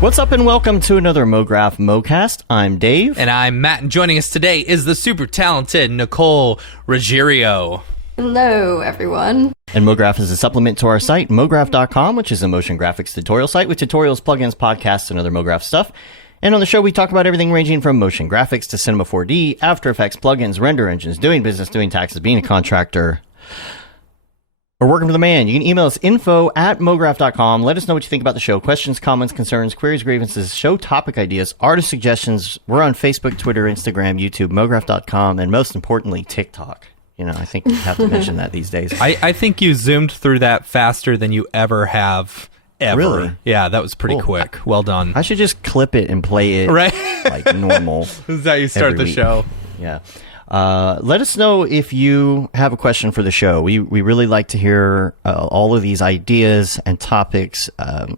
What's up and welcome to another Mograph Mocast. I'm Dave. And I'm Matt, and joining us today is the super talented Nicole Ruggiero. Hello, everyone. And Mograph is a supplement to our site, mograph.com, which is a motion graphics tutorial site with tutorials, plugins, podcasts, and other Mograph stuff. And on the show, we talk about everything ranging from motion graphics to Cinema 4D, After Effects, plugins, render engines, doing business, doing taxes, being a contractor, or working for the man. You can email us info@mograph.com. Let us know what you think about the show. Questions, comments, concerns, queries, grievances, show topic ideas, artist suggestions. We're on Facebook, Twitter, Instagram, YouTube, mograph.com, and most importantly, TikTok. You know, I think you have to mention that these days. I think you zoomed through that faster than you ever have, ever. Really? Yeah, that was pretty quick. Well done. I should just clip it and play it right? like normal. This is how you start the week. show. Yeah. Let us know if you have a question for the show. We really like to hear all of these ideas and topics.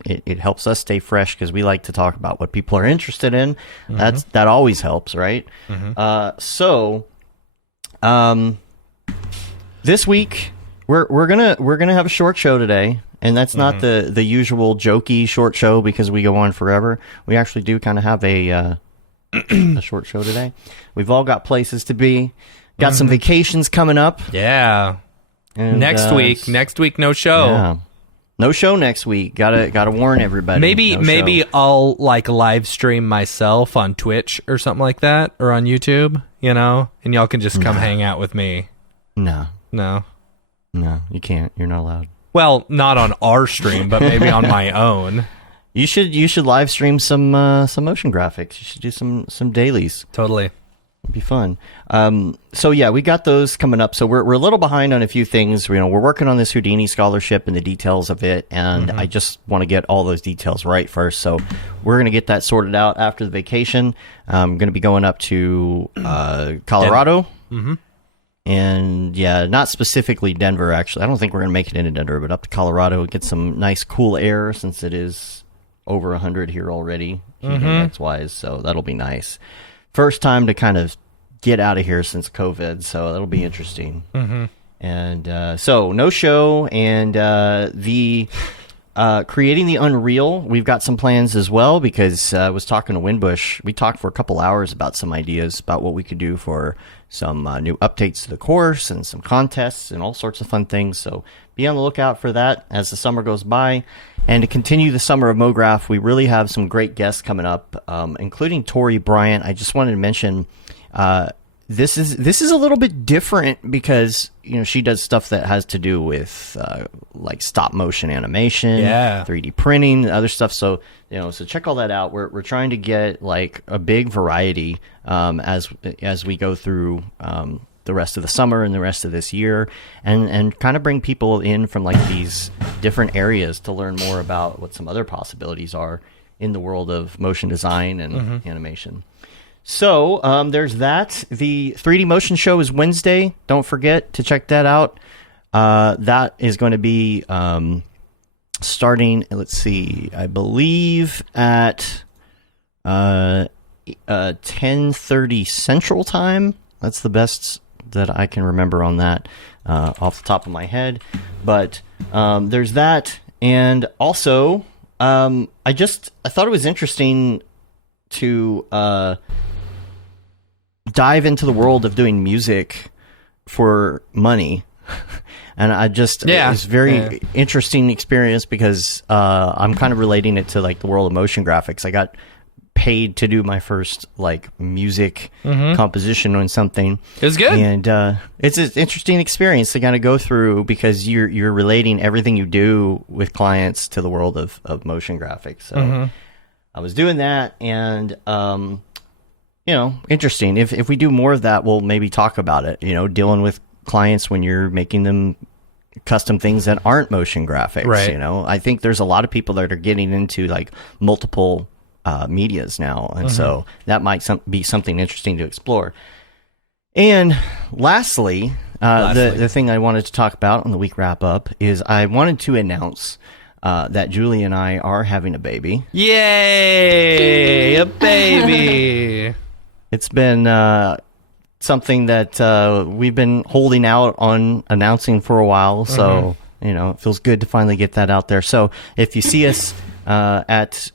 It helps us stay fresh because we like to talk about what people are interested in. Mm-hmm. That always helps, right? Mm-hmm. This week we're gonna have a short show today, and that's not the usual jokey short show because we go on forever. We actually do kind of have a short show today. We've all got places to be. Got some vacations coming up. Yeah. And, next week, no show. Yeah. No show next week. Gotta warn everybody. Maybe I'll like live stream myself on Twitch or something like that, or on YouTube, you know, and y'all can just come hang out with me. No, you can't. You're not allowed. Well, not on our stream, but maybe on my own. You should live stream some motion graphics. You should do some dailies. Totally. It'd be fun. So yeah, we got those coming up. So we're a little behind on a few things. You know, we're working on this Houdini scholarship and the details of it, and I just want to get all those details right first. So we're going to get that sorted out after the vacation. I'm going to be going up to Colorado. Mm-hmm. And yeah, not specifically Denver, actually. I don't think we're going to make it into Denver, but up to Colorado, get some nice cool air since it is over 100 here already, index-wise, so that'll be nice. First time to kind of get out of here since COVID, so that'll be interesting. And so, no show, and the creating the Unreal, we've got some plans as well, because I was talking to Winbush. We talked for a couple hours about some ideas about what we could do for some new updates to the course and some contests and all sorts of fun things, so be on the lookout for that as the summer goes by. And to continue the summer of Mograph, we really have some great guests coming up, including Tori Bryant. I just wanted to mention this is a little bit different because, you know, she does stuff that has to do with like stop motion animation, 3D printing, other stuff. So, you know, so check all that out. We're trying to get like a big variety as we go through the rest of the summer and the rest of this year, and kind of bring people in from like these different areas to learn more about what some other possibilities are in the world of motion design and animation. So there's that. The 3D Motion Show is Wednesday. Don't forget to check that out. That is going to be starting, let's see, I believe at 10:30 Central Time. That's the best that I can remember on that off the top of my head. But there's that. And also, I thought it was interesting to dive into the world of doing music for money. And it was very interesting experience because I'm kind of relating it to like the world of motion graphics. I got paid to do my first like music composition on something. It was good, and it's an interesting experience to kind of go through because you're relating everything you do with clients to the world of motion graphics. So I was doing that, and you know, interesting. If we do more of that, we'll maybe talk about it. You know, dealing with clients when you're making them custom things that aren't motion graphics. Right. You know, I think there's a lot of people that are getting into like multiple medias now, and so that might be something interesting to explore. And lastly, the thing I wanted to talk about on the week wrap up is I wanted to announce that Julie and I are having a baby. Yay! A baby! It's been something that we've been holding out on announcing for a while, so it feels good to finally get that out there. So if you see us at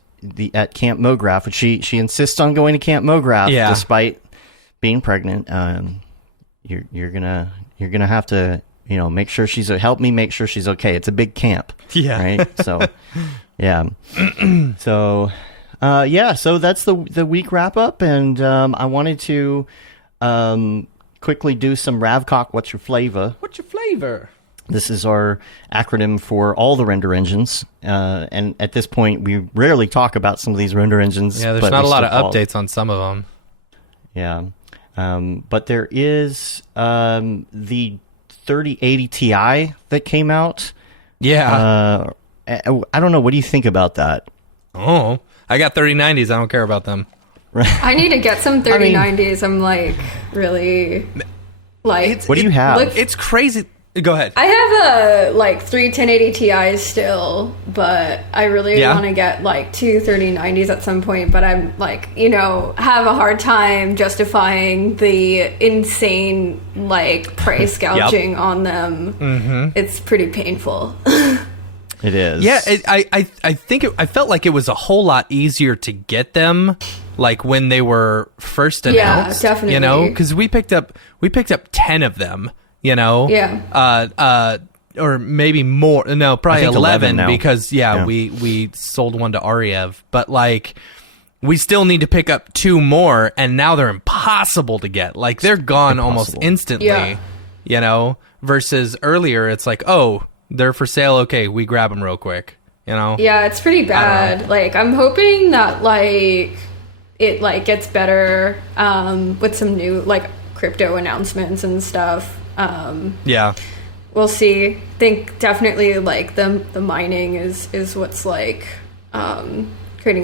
Camp Mograph, which she insists on going to Camp Mograph despite being pregnant, you're gonna have to make sure help me make sure she's okay. It's a big camp, right? So so so that's the week wrap up, and I wanted to quickly do some Ravcock. What's your flavor? What's your flavor? This is our acronym for all the render engines, and at this point, we rarely talk about some of these render engines. Yeah, there's not a lot of updates on some of them. Yeah, but there is the 3080 Ti that came out. Yeah. I don't know. What do you think about that? Oh, I got 3090s. I don't care about them. I need to get some 3090s. I'm like really like. What do you have? Look, It's crazy. Go ahead. I have three 1080 Ti's still, but I really want to get like two 3090s at some point. But I'm like, have a hard time justifying the insane price gouging on them. Mm-hmm. It's pretty painful. It is. Yeah, I think I felt like it was a whole lot easier to get them, when they were first announced. Yeah, definitely. Because we picked up 10 of them. Yeah. Or maybe more. No, probably 11 now. because we sold one to Ariev, but we still need to pick up 2 more, and now they're impossible to get. They're gone almost instantly. Yeah. Versus earlier, it's they're for sale. Okay, we grab them real quick. Yeah, it's pretty bad. I'm hoping that it gets better with some new crypto announcements and stuff. We'll see. Think definitely the mining is what's creating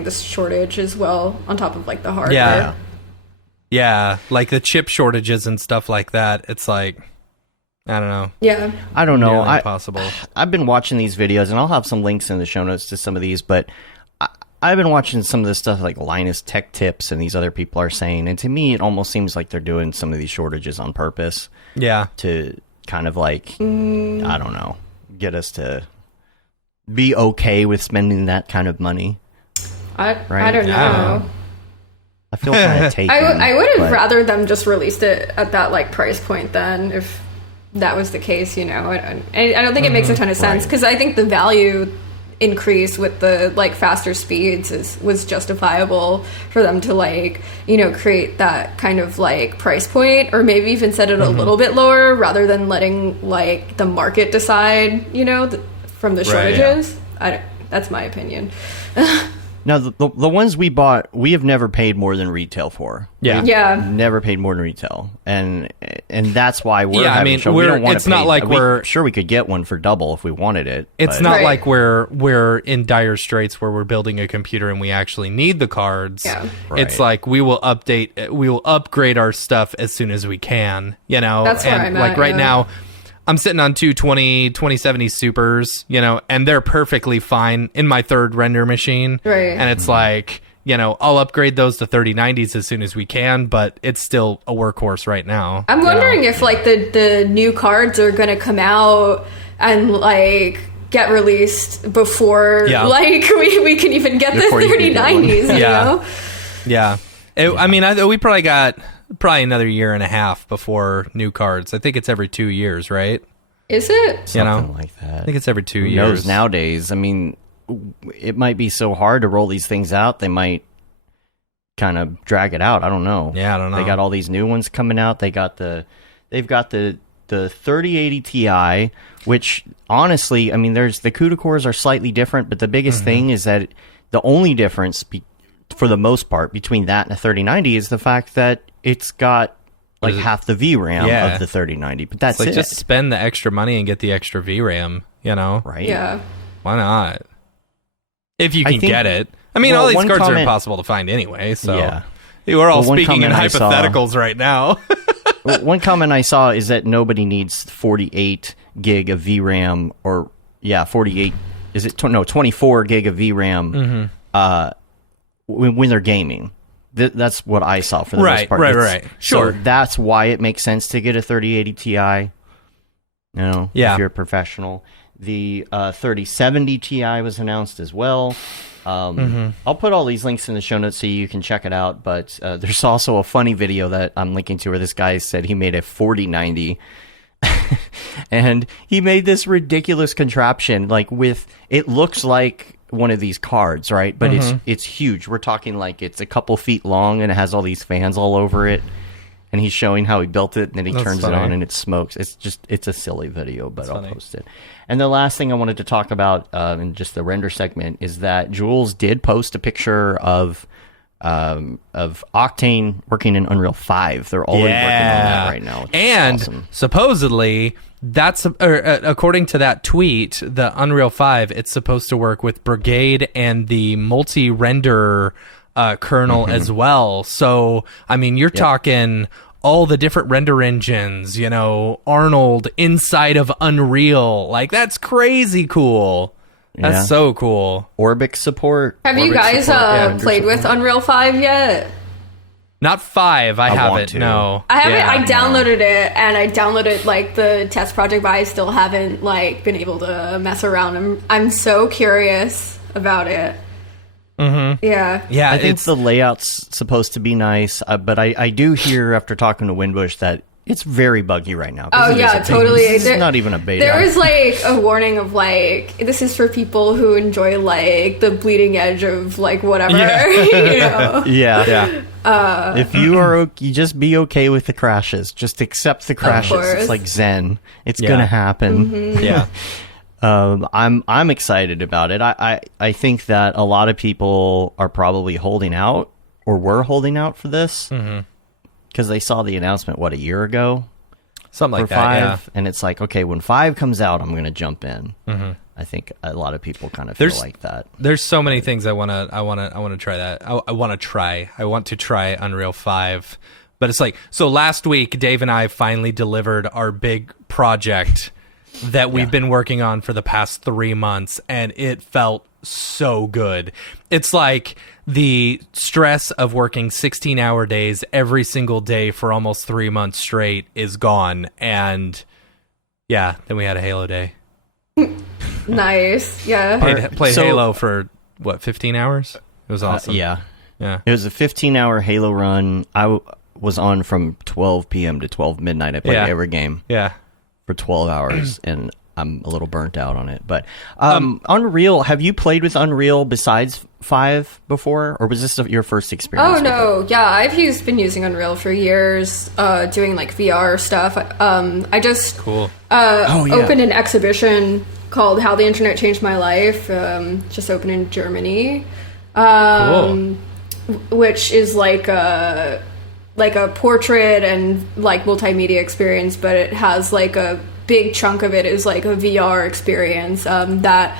this shortage as well on top of the hardware. Yeah, the chip shortages and stuff like that. It's I don't know. Yeah. I don't know. Impossible. I've been watching these videos, and I'll have some links in the show notes to some of these, but I've been watching some of this stuff Linus Tech Tips and these other people are saying, and to me, it almost seems like they're doing some of these shortages on purpose. Yeah. To kind of I don't know, get us to be okay with spending that kind of money. I don't know. I feel kind of taken. I would have rather them just released it at that price point then, if that was the case. I don't think it makes a ton of sense, because I think the value increase with the faster speeds was justifiable for them to create that kind of price point, or maybe even set it a little bit lower rather than letting the market decide from the shortages. That's my opinion. Now, the ones we bought, we have never paid more than retail for. Yeah. Never paid more than retail, and that's why we're having trouble. We don't want it's to pay. Not like we're sure we could get one for double if we wanted it. It's not like we're in dire straits where we're building a computer and we actually need the cards. Yeah. It's we will upgrade our stuff as soon as we can. That's where I'm at, right now. I'm sitting on two 2070 Supers, and they're perfectly fine in my third render machine. Right. And it's I'll upgrade those to 3090s as soon as we can, but it's still a workhorse right now. I'm wondering if the new cards are going to come out and get released before we can even get the 3090s, you know? Yeah. We probably got another year and a half before new cards. I think it's every 2 years, right? Is it? Something like that. I think it's every 2 years. Who knows nowadays? It might be so hard to roll these things out. They might kind of drag it out. I don't know. Yeah, I don't know. They got all these new ones coming out. They've got the 3080 Ti, which honestly, there's the CUDA cores are slightly different, but the biggest thing is that the only difference for the most part between that and a 3090 is the fact that it's got half the VRAM of the 3090, but that's it. Just spend the extra money and get the extra VRAM, Right? Yeah. Why not? If you can get it. All these cards are impossible to find anyway, so we're all speaking in hypotheticals right now. One comment I saw is that nobody needs 48 gig of VRAM, or 48 is it 24 gig of VRAM when they're gaming. That's what I saw for the most part. Right. Sure. So that's why it makes sense to get a 3080 Ti. If you're a professional. The 3070 Ti was announced as well. I'll put all these links in the show notes so you can check it out. But there's also a funny video that I'm linking to where this guy said he made a 4090. And he made this ridiculous contraption, it looks like one of these cards, right? But it's huge. We're talking like it's a couple feet long and it has all these fans all over it. And he's showing how he built it, and then he turns it on and it smokes. It's a silly video, but I'll post it. And the last thing I wanted to talk about in just the render segment is that Jules did post a picture of Octane working in Unreal 5. They're already working on that right now. And awesome. Supposedly, that's according to that tweet, the Unreal 5, it's supposed to work with Brigade and the multi-render kernel as well. So, I mean, you're talking all the different render engines, Arnold inside of Unreal. Like, that's crazy cool. That's so cool. Orbix support. Have you guys played with Unreal 5 yet? Not 5. I haven't. No, I haven't. I downloaded it, and I downloaded the test project, but I still haven't been able to mess around. I'm so curious about it. Yeah. I think the layout's supposed to be nice, but I do hear after talking to Windbush that it's very buggy right now. Oh yeah, totally. It's not even a beta. There was a warning of this is for people who enjoy the bleeding edge of whatever. Yeah. If you are, you just be okay with the crashes. Just accept the crashes. It's like Zen. It's gonna happen. Yeah. I'm excited about it. I think that a lot of people are probably holding out or were holding out for this because they saw the announcement a year ago, something like for that. 5, and it's okay, when 5 comes out, I'm going to jump in. I think a lot of people kind of feel like that. There's so many things I want to try that. I want to try Unreal 5, but it's so last week Dave and I finally delivered our big project that we've been working on for the past 3 months, and it felt so good. It's the stress of working 16-hour days every single day for almost 3 months straight is gone, and then we had a Halo day. Nice. Yeah. Played Halo for 15 hours? It was awesome. Yeah. It was a 15-hour Halo run. I was on from 12 p.m. to 12 midnight. I played every game. Yeah. For 12 hours, and I'm a little burnt out on it. But Unreal, have you played with Unreal besides 5 before, or was this your first experience? Oh no, yeah, I've been using Unreal for years, doing VR stuff. I just opened an exhibition called "How the Internet Changed My Life." Just opened in Germany, which is like a portrait and multimedia experience, but it has a big chunk of it is a VR experience that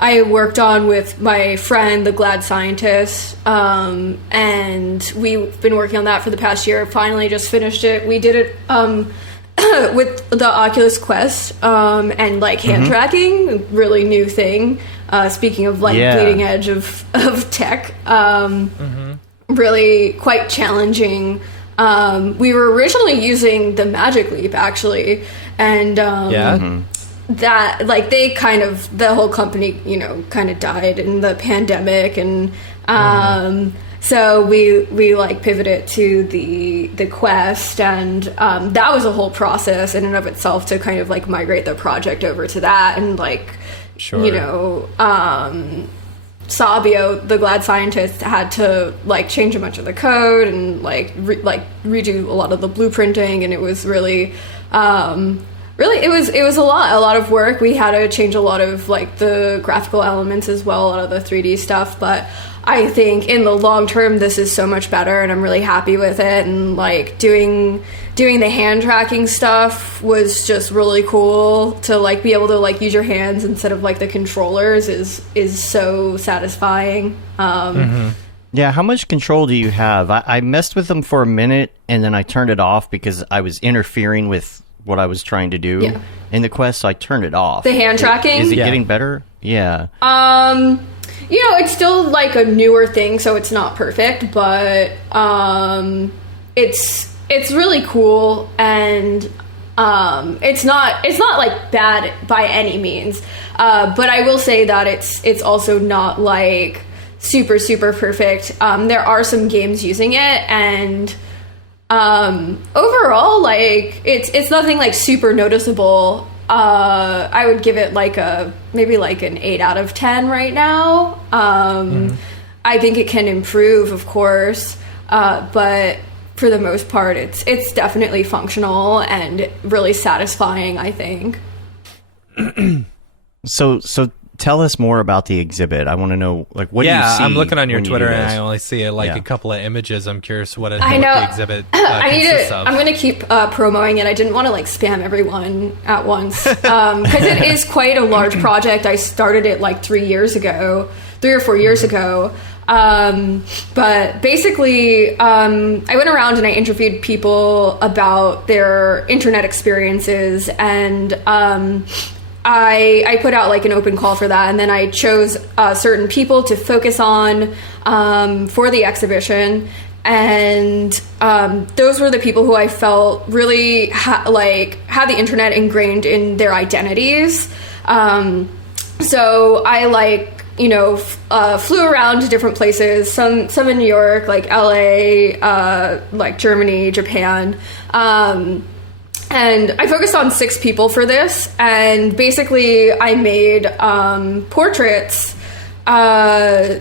I worked on with my friend, the Glad Scientist, and we've been working on that for the past year. Finally just finished it. We did it with the Oculus Quest and hand tracking, really new thing. Speaking of bleeding edge of tech, really quite challenging. We were originally using the Magic Leap actually, and that they the whole company kind of died in the pandemic, and so we pivoted to the Quest, and that was a whole process in and of itself to kind of migrate the project over to that, and Sabio, the Glad Scientist, had to change a bunch of the code and redo a lot of the blueprinting, and it was really it was a lot of work. We had to change a lot of the graphical elements as well, a lot of the 3D stuff, but I think in the long term this is so much better, and I'm really happy with it. And doing the hand tracking stuff was just really cool to be able to use your hands instead of the controllers is so satisfying. Yeah, how much control do you have? I messed with them for a minute and then I turned it off because I was interfering with what I was trying to do Yeah. in the quest, so I turned it off. The hand tracking? Is it Yeah. getting better? Yeah. It's still like a newer thing, so it's not perfect, but it's really cool, and it's not like bad by any means. But I will say that it's also not like super perfect. There are some games using it, and overall, like it's nothing like super noticeable. I would give it like maybe like an 8 out of 10 right now. I think it can improve, of course, but for the most part, it's definitely functional and really satisfying, I think. So tell us more about the exhibit. I want to know, like, what do you see? I'm looking on your when you Twitter do and this? I only see a couple of images. I'm curious what I know. the exhibit consists of. I'm going to keep promoting it. I didn't want to like spam everyone at once because it is quite a large project. I started it like 3 or 4 years ago. But basically, I went around and I interviewed people about their internet experiences, and I put out like an open call for that, and then I chose certain people to focus on for the exhibition, and those were the people who I felt really had the internet ingrained in their identities. So I flew around to different places, some in New York, like LA, like Germany, Japan. And I focused on 6 people for this, and basically I made portraits that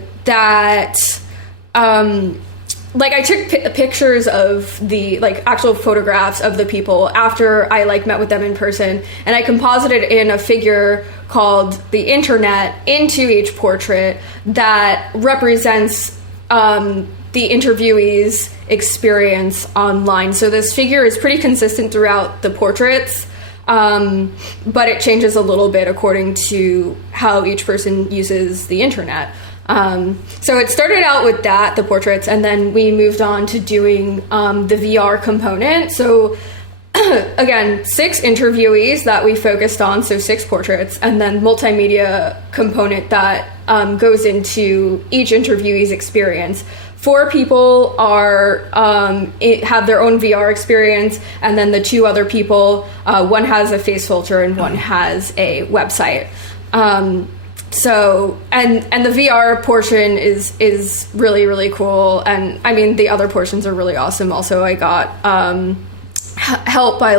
I took pictures of the actual photographs of the people after I met with them in person, and I composited in a figure called the internet into each portrait that represents the interviewee's experience online. So this figure is pretty consistent throughout the portraits, but it changes a little bit according to how each person uses the internet. So it started out with the portraits, and then we moved on to doing the VR component. So again, 6 interviewees that we focused on, so 6 portraits, and then multimedia component that goes into each interviewee's experience. 4 people have their own VR experience, and then the 2 other people, one has a face filter and one has a website. So and the VR portion is really, really cool, and I mean the other portions are really awesome. Also, I got help by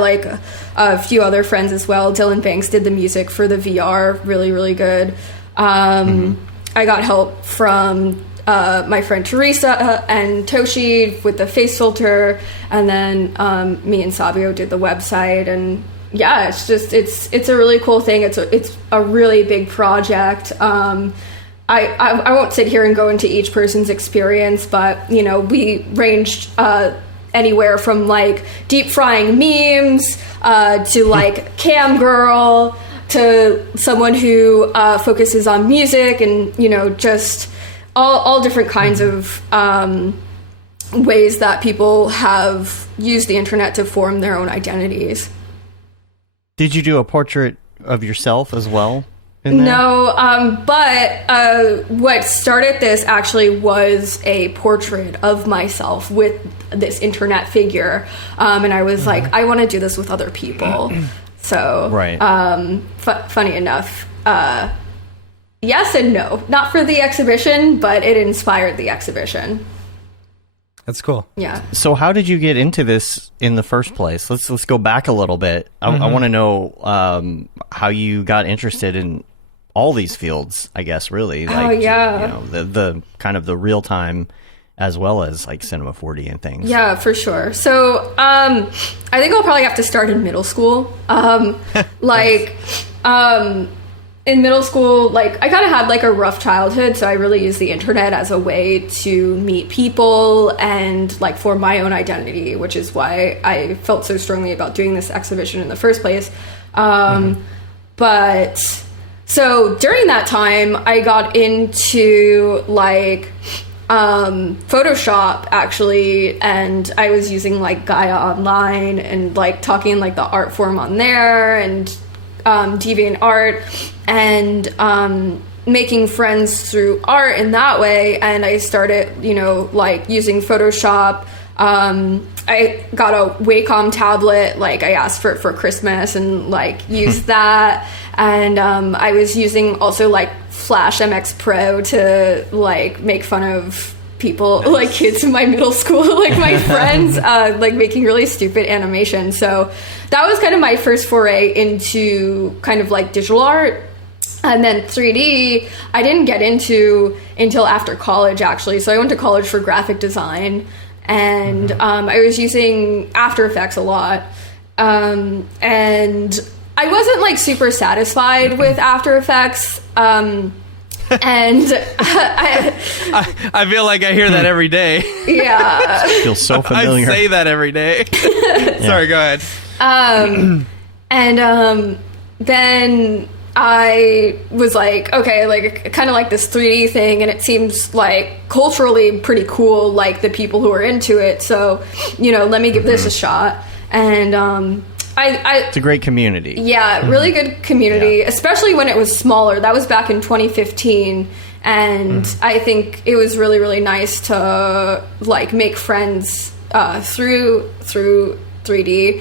a few other friends as well. Dylan Banks did the music for the VR, really, really good. I got help from my friend Teresa and Toshi with the face filter, and then me and Sabio did the website. And yeah, it's a really cool thing. It's a really big project. I won't sit here and go into each person's experience, but we ranged anywhere from deep frying memes to cam girl to someone who focuses on music, and just all different kinds of ways that people have used the internet to form their own identities. Did you do a portrait of yourself as well in there? No, but what started this actually was a portrait of myself with this internet figure, and I was like, I want to do this with other people. So, right. Funny enough, yes and no. Not for the exhibition, but it inspired the exhibition. That's cool. Yeah. So how did you get into this in the first place? Let's go back a little bit. I want to know how you got interested in all these fields, I guess, really. Yeah. The kind of the real time as well as Cinema 4D and things. Yeah, for sure. So I think I'll probably have to start in middle school. In middle school, I kind of had a rough childhood, so I really used the internet as a way to meet people and form my own identity, which is why I felt so strongly about doing this exhibition in the first place. But so during that time, I got into Photoshop actually, and I was using like Gaia Online and like talking like the art form on there and DeviantArt and making friends through art in that way. And I started, you know, like using Photoshop. I got a Wacom tablet, like I asked for it for Christmas and like used that. And I was using also like Flash MX Pro to like make fun of people, nice. Like kids in my middle school, like my friends, like making really stupid animation. So that was kind of my first foray into kind of like digital art. And then 3D, I didn't get into until after college, actually. So I went to college for graphic design, and I was using After Effects a lot. And I wasn't like super satisfied with After Effects. And I feel like I hear that every day. Yeah. It feels so familiar. I say that every day. Sorry, go ahead. Then I was like, okay, like kind of like this 3D thing, and it seems like culturally pretty cool, like the people who are into it. So, you know, let me give this a shot. And it's a great community. Yeah, really good community, especially when it was smaller. That was back in 2015, and I think it was really, really nice to like make friends through 3D.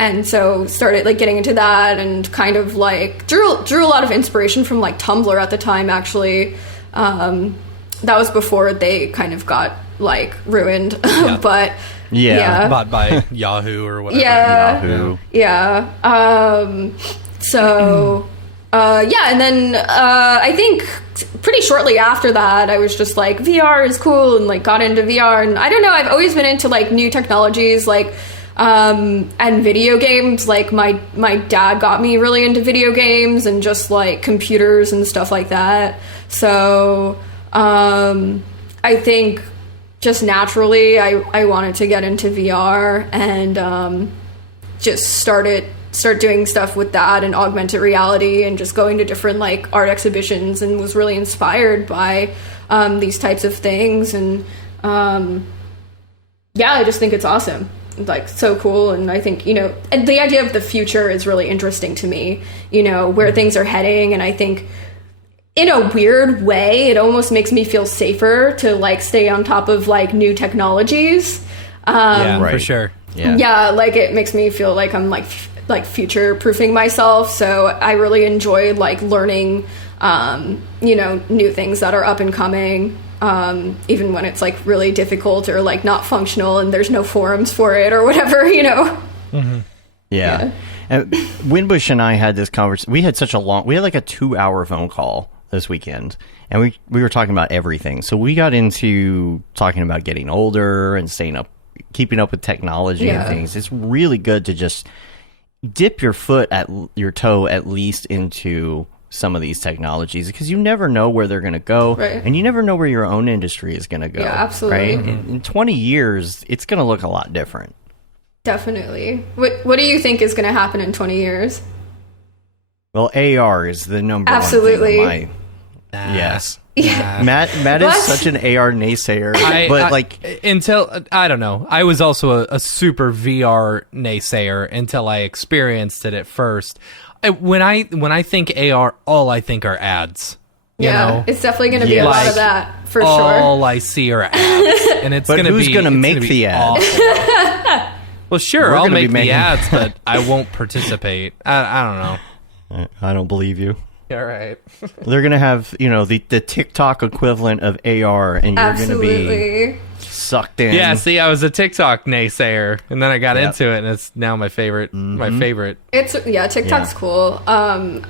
And so started like getting into that and kind of like drew a lot of inspiration from like Tumblr at the time, actually. That was before they kind of got like ruined. Yeah. But yeah, bought by Yahoo or whatever. Yeah. Yahoo. Yeah. And then I think pretty shortly after that, I was just like, VR is cool, and like got into VR. And I don't know, I've always been into like new technologies, like and video games. Like my dad got me really into video games and just like computers and stuff like that. So I think just naturally I wanted to get into VR and just start doing stuff with that and augmented reality and just going to different like art exhibitions, and was really inspired by these types of things. And I just think it's awesome, like so cool. And I think, you know, and the idea of the future is really interesting to me, you know, where things are heading. And I think in a weird way, it almost makes me feel safer to like stay on top of like new technologies. For sure. Yeah, like it makes me feel like I'm like future proofing myself. So I really enjoy like learning, you know, new things that are up and coming, even when it's like really difficult or like not functional and there's no forums for it or whatever, you know. Yeah. And Winbush and I had this conversation. We had like a 2-hour phone call this weekend, and we were talking about everything. So we got into talking about getting older and keeping up with technology and things. It's really good to just dip your toe at least into some of these technologies, because you never know where they're going to go, right. And you never know where your own industry is going to go. Yeah, absolutely. Right? In 20 years, it's going to look a lot different. Definitely. What do you think is going to happen in 20 years? Well, AR is the number absolutely. one thing. Yes. Matt is such an AR naysayer, until I don't know. I was also a super VR naysayer until I experienced it at first. When I think AR, all I think are ads. You know? It's definitely going to be a lot of that for sure. All I see are ads, and it's going to be. Who's going to make the ads? Well, sure, I'll make the ads, but I won't participate. I don't know. I don't believe you. All right. They're going to have, you know, the TikTok equivalent of AR, and you're going to be sucked in. Yeah, see, I was a TikTok naysayer, and then I got into it, and it's now my favorite. My favorite. TikTok's cool. I'm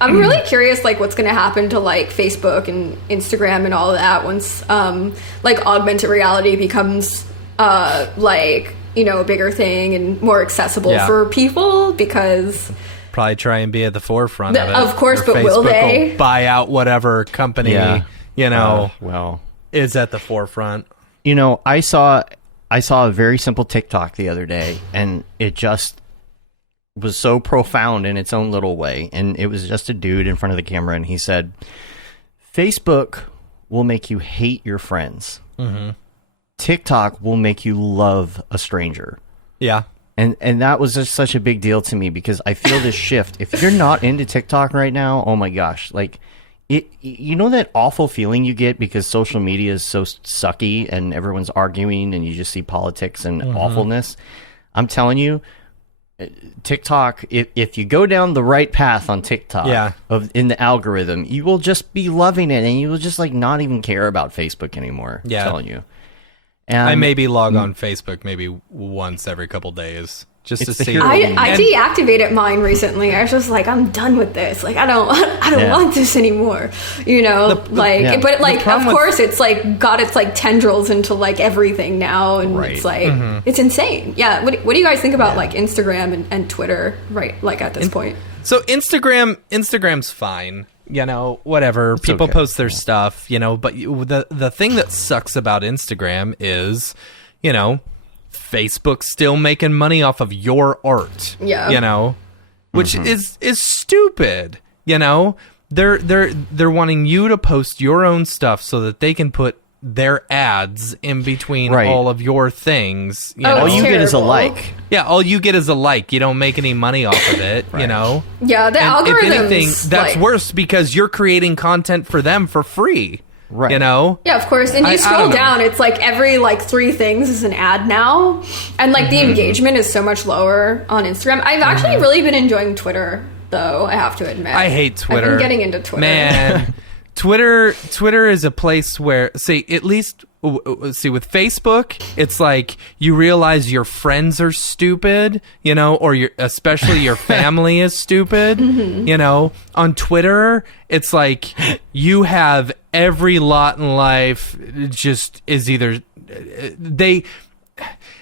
really curious, like, what's going to happen to, like, Facebook and Instagram and all of that once, like, augmented reality becomes, like, you know, a bigger thing and more accessible for people, because... Probably try and be at the forefront of it. Of course, or but Facebook will they? Will buy out whatever company, you know, well, is at the forefront. You know, I saw a very simple TikTok the other day, and it just was so profound in its own little way. And it was just a dude in front of the camera, and he said, Facebook will make you hate your friends. TikTok will make you love a stranger. Yeah. And that was just such a big deal to me because I feel this shift. If you're not into TikTok right now, oh my gosh, like you know that awful feeling you get because social media is so sucky and everyone's arguing and you just see politics and awfulness. I'm telling you, TikTok, if you go down the right path on TikTok in the algorithm, you will just be loving it and you will just like not even care about Facebook anymore. I'm telling you. And I maybe log on Facebook maybe once every couple days just to see. I deactivated mine recently. I was just like, I'm done with this. Like, I don't want this anymore. You know, but like, of course, it's like got its like tendrils into like everything now, and it's like it's insane. Yeah. What do you guys think about like Instagram and Twitter? Right, like at this point. So Instagram's fine. You know, whatever. People post their stuff, you know, but the thing that sucks about Instagram is, you know, Facebook's still making money off of your art. Yeah. You know, which is stupid. You know, they're wanting you to post your own stuff so that they can put their ads in between all of your things. You know? All you get is a like. Yeah, all you get is a like. You don't make any money off of it, you know? Yeah, the algorithms. If anything, that's worse because you're creating content for them for free. Right. You know? Yeah, of course. And you scroll down, it's like every like 3 things is an ad now. And like the engagement is so much lower on Instagram. I've actually really been enjoying Twitter, though, I have to admit. I hate Twitter. I've been getting into Twitter. Man. Twitter is a place where, at least with Facebook, it's like you realize your friends are stupid, you know, or especially your family is stupid, you know. On Twitter, it's like you have every lot in life just is either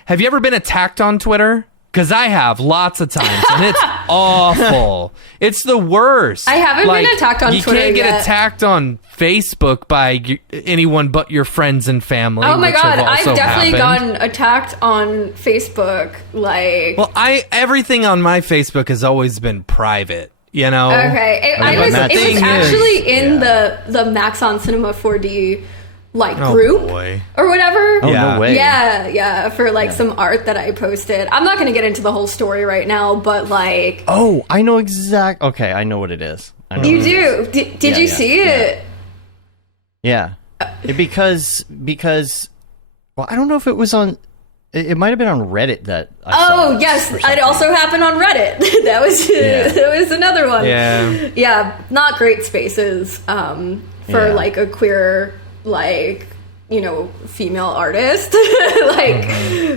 have you ever been attacked on Twitter? Because I have lots of times, and it's awful. It's the worst. I haven't been attacked on Twitter yet. You can't get attacked on Facebook by anyone but your friends and family. Oh my god, I've definitely gotten attacked on Facebook. Like, well, everything on my Facebook has always been private. You know. Okay, it was actually in the Max on Cinema 4D. Like group or whatever. Oh, no way. Yeah, for like some art that I posted. I'm not going to get into the whole story right now, but like... Oh, I know Okay, I know what it is. You do? Did you see it? Yeah. Because... Well, I don't know if it was on... It might have been on Reddit that I saw. Oh, yes. It also happened on Reddit. That was another one. Yeah, not great spaces for like a queer... like, you know, female artist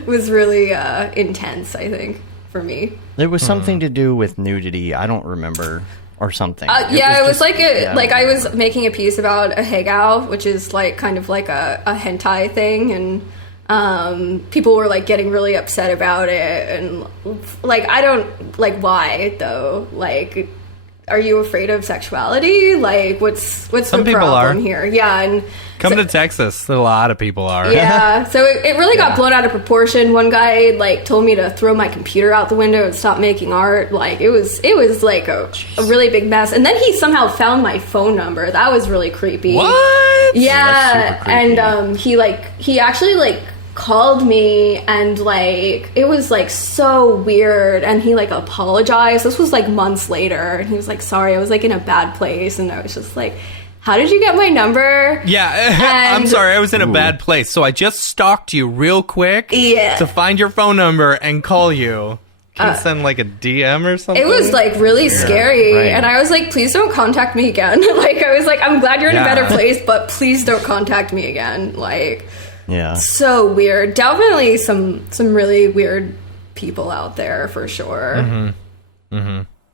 was really intense, I think, for me. There was something to do with nudity. I don't remember, or something. It was like I was making a piece about a hegao, which is like kind of like a hentai thing, and people were like getting really upset about it, and like I don't like why though, like. Are you afraid of sexuality? Like, what's the problem here? Yeah, and come to Texas. A lot of people are. Yeah, so it really got blown out of proportion. One guy like told me to throw my computer out the window and stop making art. Like it was like a really big mess. And then he somehow found my phone number. That was really creepy. What? Yeah, and he actually like called me and like it was like so weird, and he like apologized. This was like months later, and he was like, sorry, I was like in a bad place. And I was just like, how did you get my number? Yeah. I'm sorry, I was in a bad place, so I just stalked you real quick to find your phone number and call you. Can you send like a DM or something? It was like really scary, and I was like, please don't contact me again. Like I was like, I'm glad you're in a better place, but please don't contact me again. Like, yeah, so weird. Definitely some really weird people out there for sure.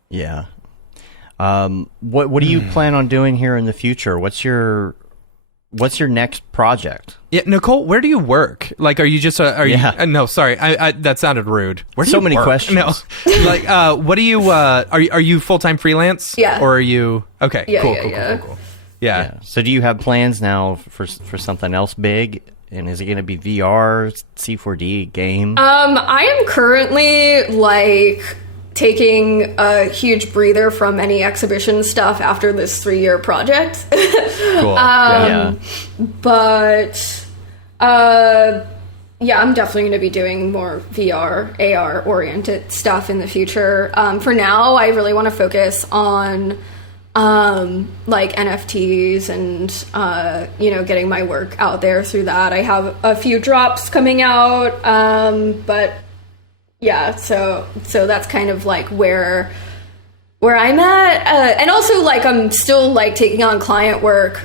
Yeah. What do you plan on doing here in the future? What's your next project? Yeah, Nicole, where do you work? Like, are you just no, sorry, I that sounded rude. Where do you many work? Questions. No, like, what do you are you full-time freelance? Yeah. Or are you okay? Yeah, cool. Yeah. So do you have plans now for something else big? And is it going to be VR, C4D, game? I am currently like taking a huge breather from any exhibition stuff after this 3-year project. Cool. But yeah, I'm definitely going to be doing more VR, AR oriented stuff in the future. For now, I really want to focus on like NFTs and getting my work out there through that. I have a few drops coming out, but yeah, so that's kind of like where I'm at, and also like I'm still like taking on client work,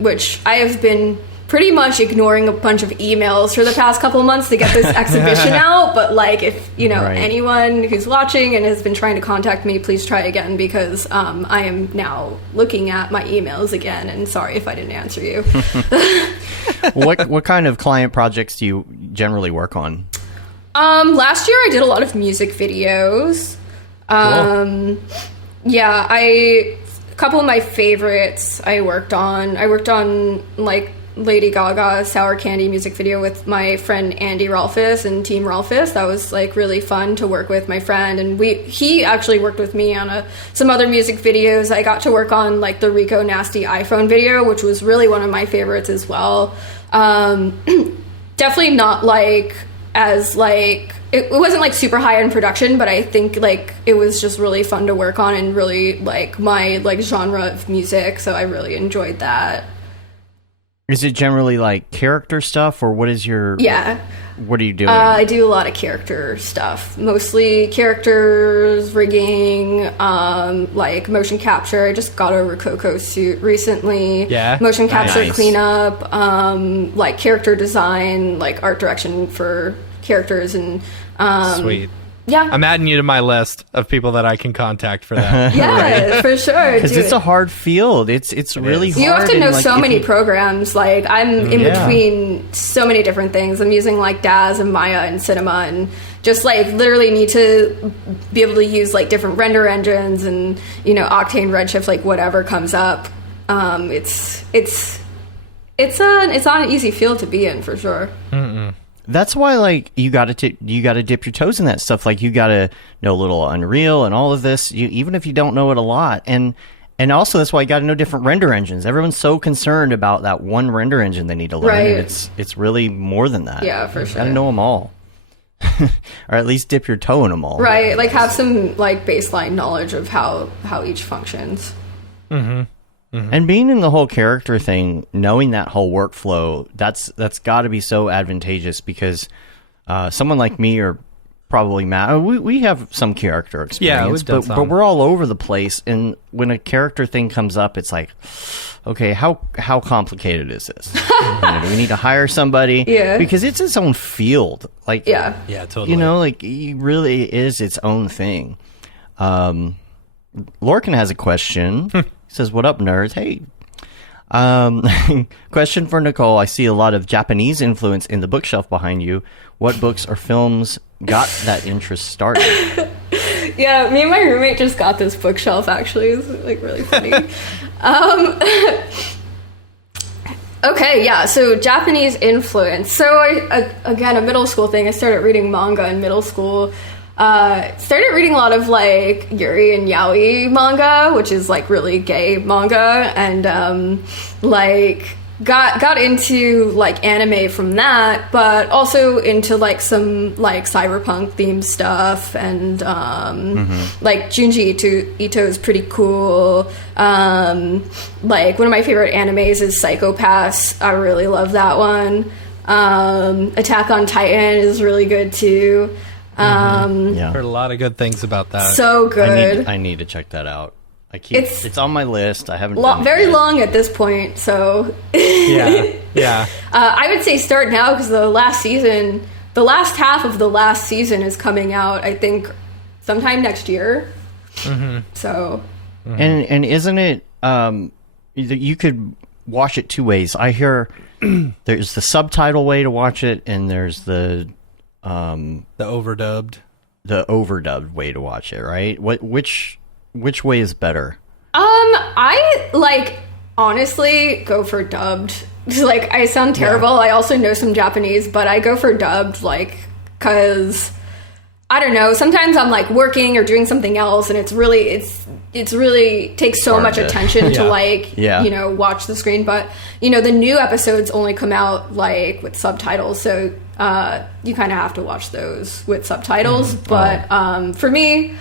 which I have been pretty much ignoring a bunch of emails for the past couple of months to get this exhibition out. But like, if anyone who's watching and has been trying to contact me, please try again, because I am now looking at my emails again, and sorry if I didn't answer you. What kind of client projects do you generally work on? Last year I did a lot of music videos. Cool. Yeah, a couple of my favorites I worked on like Lady Gaga's Sour Candy music video with my friend Andy Rolfus and Team Rolfus. That was like really fun to work with my friend, and he actually worked with me on some other music videos. I got to work on like the Rico Nasty iPhone video, which was really one of my favorites as well. Definitely not like as like it wasn't like super high in production, but I think like it was just really fun to work on and really like my like genre of music, so I really enjoyed that. Is it generally like character stuff, or what is your... Yeah. What are you doing? I do a lot of character stuff. Mostly characters, rigging, like motion capture. I just got a Rococo suit recently. Yeah. Motion capture Nice. cleanup, like character design, like art direction for characters, and... Sweet. Yeah. I'm adding you to my list of people that I can contact for that. Yeah, for sure. Because Do it's it. a hard field. It's really hard. You have to know and, like, so if many you- programs. Like, I'm in Yeah. between so many different things. I'm using like Daz and Maya and Cinema, and just like literally need to be able to use like different render engines and Octane, Redshift, like whatever comes up. It's not an easy field to be in, for sure. That's why, like, you got to dip your toes in that stuff. Like, you got to know a little Unreal and all of this, even if you don't know it a lot. And also, that's why you got to know different render engines. Everyone's so concerned about that one render engine they need to learn. Right. And it's really more than that. Yeah, for You sure. got to know them all. Or at least dip your toe in them all. Right, like have some like baseline knowledge of how each functions. And being in the whole character thing, knowing that whole workflow, that's got to be so advantageous, because someone like me, or probably Matt, we have some character experience, we've done but some. we're all over the place. And when a character thing comes up, it's like, okay, how complicated is this? Do we need to hire somebody? Yeah. Because it's its own field. Like, Yeah. Yeah, totally. like it really is its own thing. Lorcan has a question. He says, "What up, nerds? Hey." Question for Nicole. I see a lot of Japanese influence in the bookshelf behind you. What books or films got that interest started? Yeah, me and my roommate just got this bookshelf, actually. It's like really funny. Okay, yeah, so Japanese influence. So again, a middle school thing. I started reading manga in middle school. Started reading a lot of like Yuri and Yaoi manga, which is like really gay manga, and like got into like anime from that, but also into like some like cyberpunk themed stuff, and like Junji Ito is pretty cool. Like one of my favorite animes is Psycho Pass. I really love that one. Attack on Titan is really good too. Yeah, Heard a lot of good things about that. So good. I need to check that out. It's on my list. I haven't done it Very yet. long at this point, so yeah. I would say start now, because the last half of the last season is coming out, I think, sometime next year. So, and isn't it? You could watch it two ways. I hear there's the subtitle way to watch it, and there's the overdubbed overdubbed way to watch it. Right? Which way is better? I like honestly go for dubbed. Like, I sound terrible. I also know some Japanese, but I go for dubbed, like, because I don't know. Sometimes I'm like working or doing something else, and it's really takes so much attention to like you know, watch the screen. But you know, the new episodes only come out like with subtitles, so you kind of have to watch those with subtitles. But for me,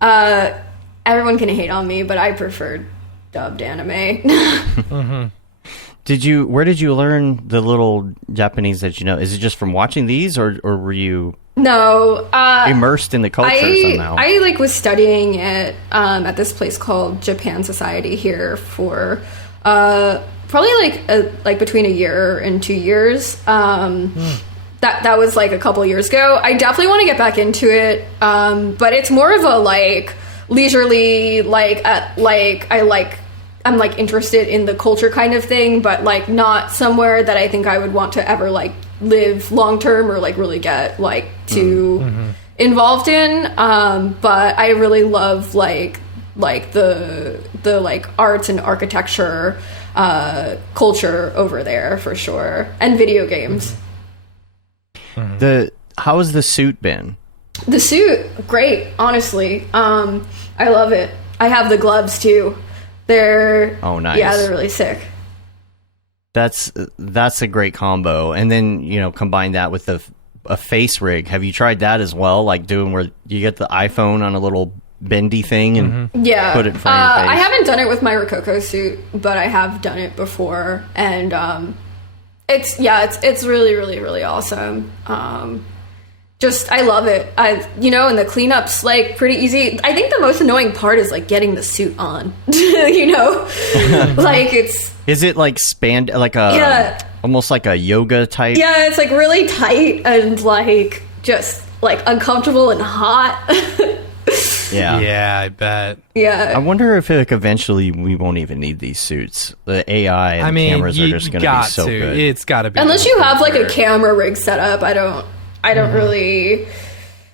everyone can hate on me, but I prefer dubbed anime. Where did you learn the little Japanese that you know? Is it just from watching these, or were you immersed in the culture somehow? I like was studying it at this place called Japan Society here for probably like between a year and 2 years. That was like a couple years ago. I definitely want to get back into it, but it's more of a like leisurely I'm like interested in the culture kind of thing, but like not somewhere that I think I would want to ever like live long term or like really get like too involved in. But I really love like the like arts and architecture culture over there for sure, and video games. How has the suit been? The suit, great, honestly. I love it. I have the gloves too. They're nice. Yeah, they're really sick. That's a great combo. And then, you know, combine that with a face rig. Have you tried that as well? Like doing where you get the iPhone on a little bendy thing and put it in front of your face? I haven't done it with my Rococo suit, but I have done it before, and it's really, really, really awesome. Just, I love it. You know, and the cleanup's like pretty easy. I think the most annoying part is like getting the suit on. You know, like Is it like almost like a yoga type? Yeah, it's like really tight and like just like uncomfortable and hot. Yeah, I bet. Yeah, I wonder if like eventually we won't even need these suits. The AI and cameras are just going to be so good. It's got to be. Unless you have like a camera rig set up, I don't really.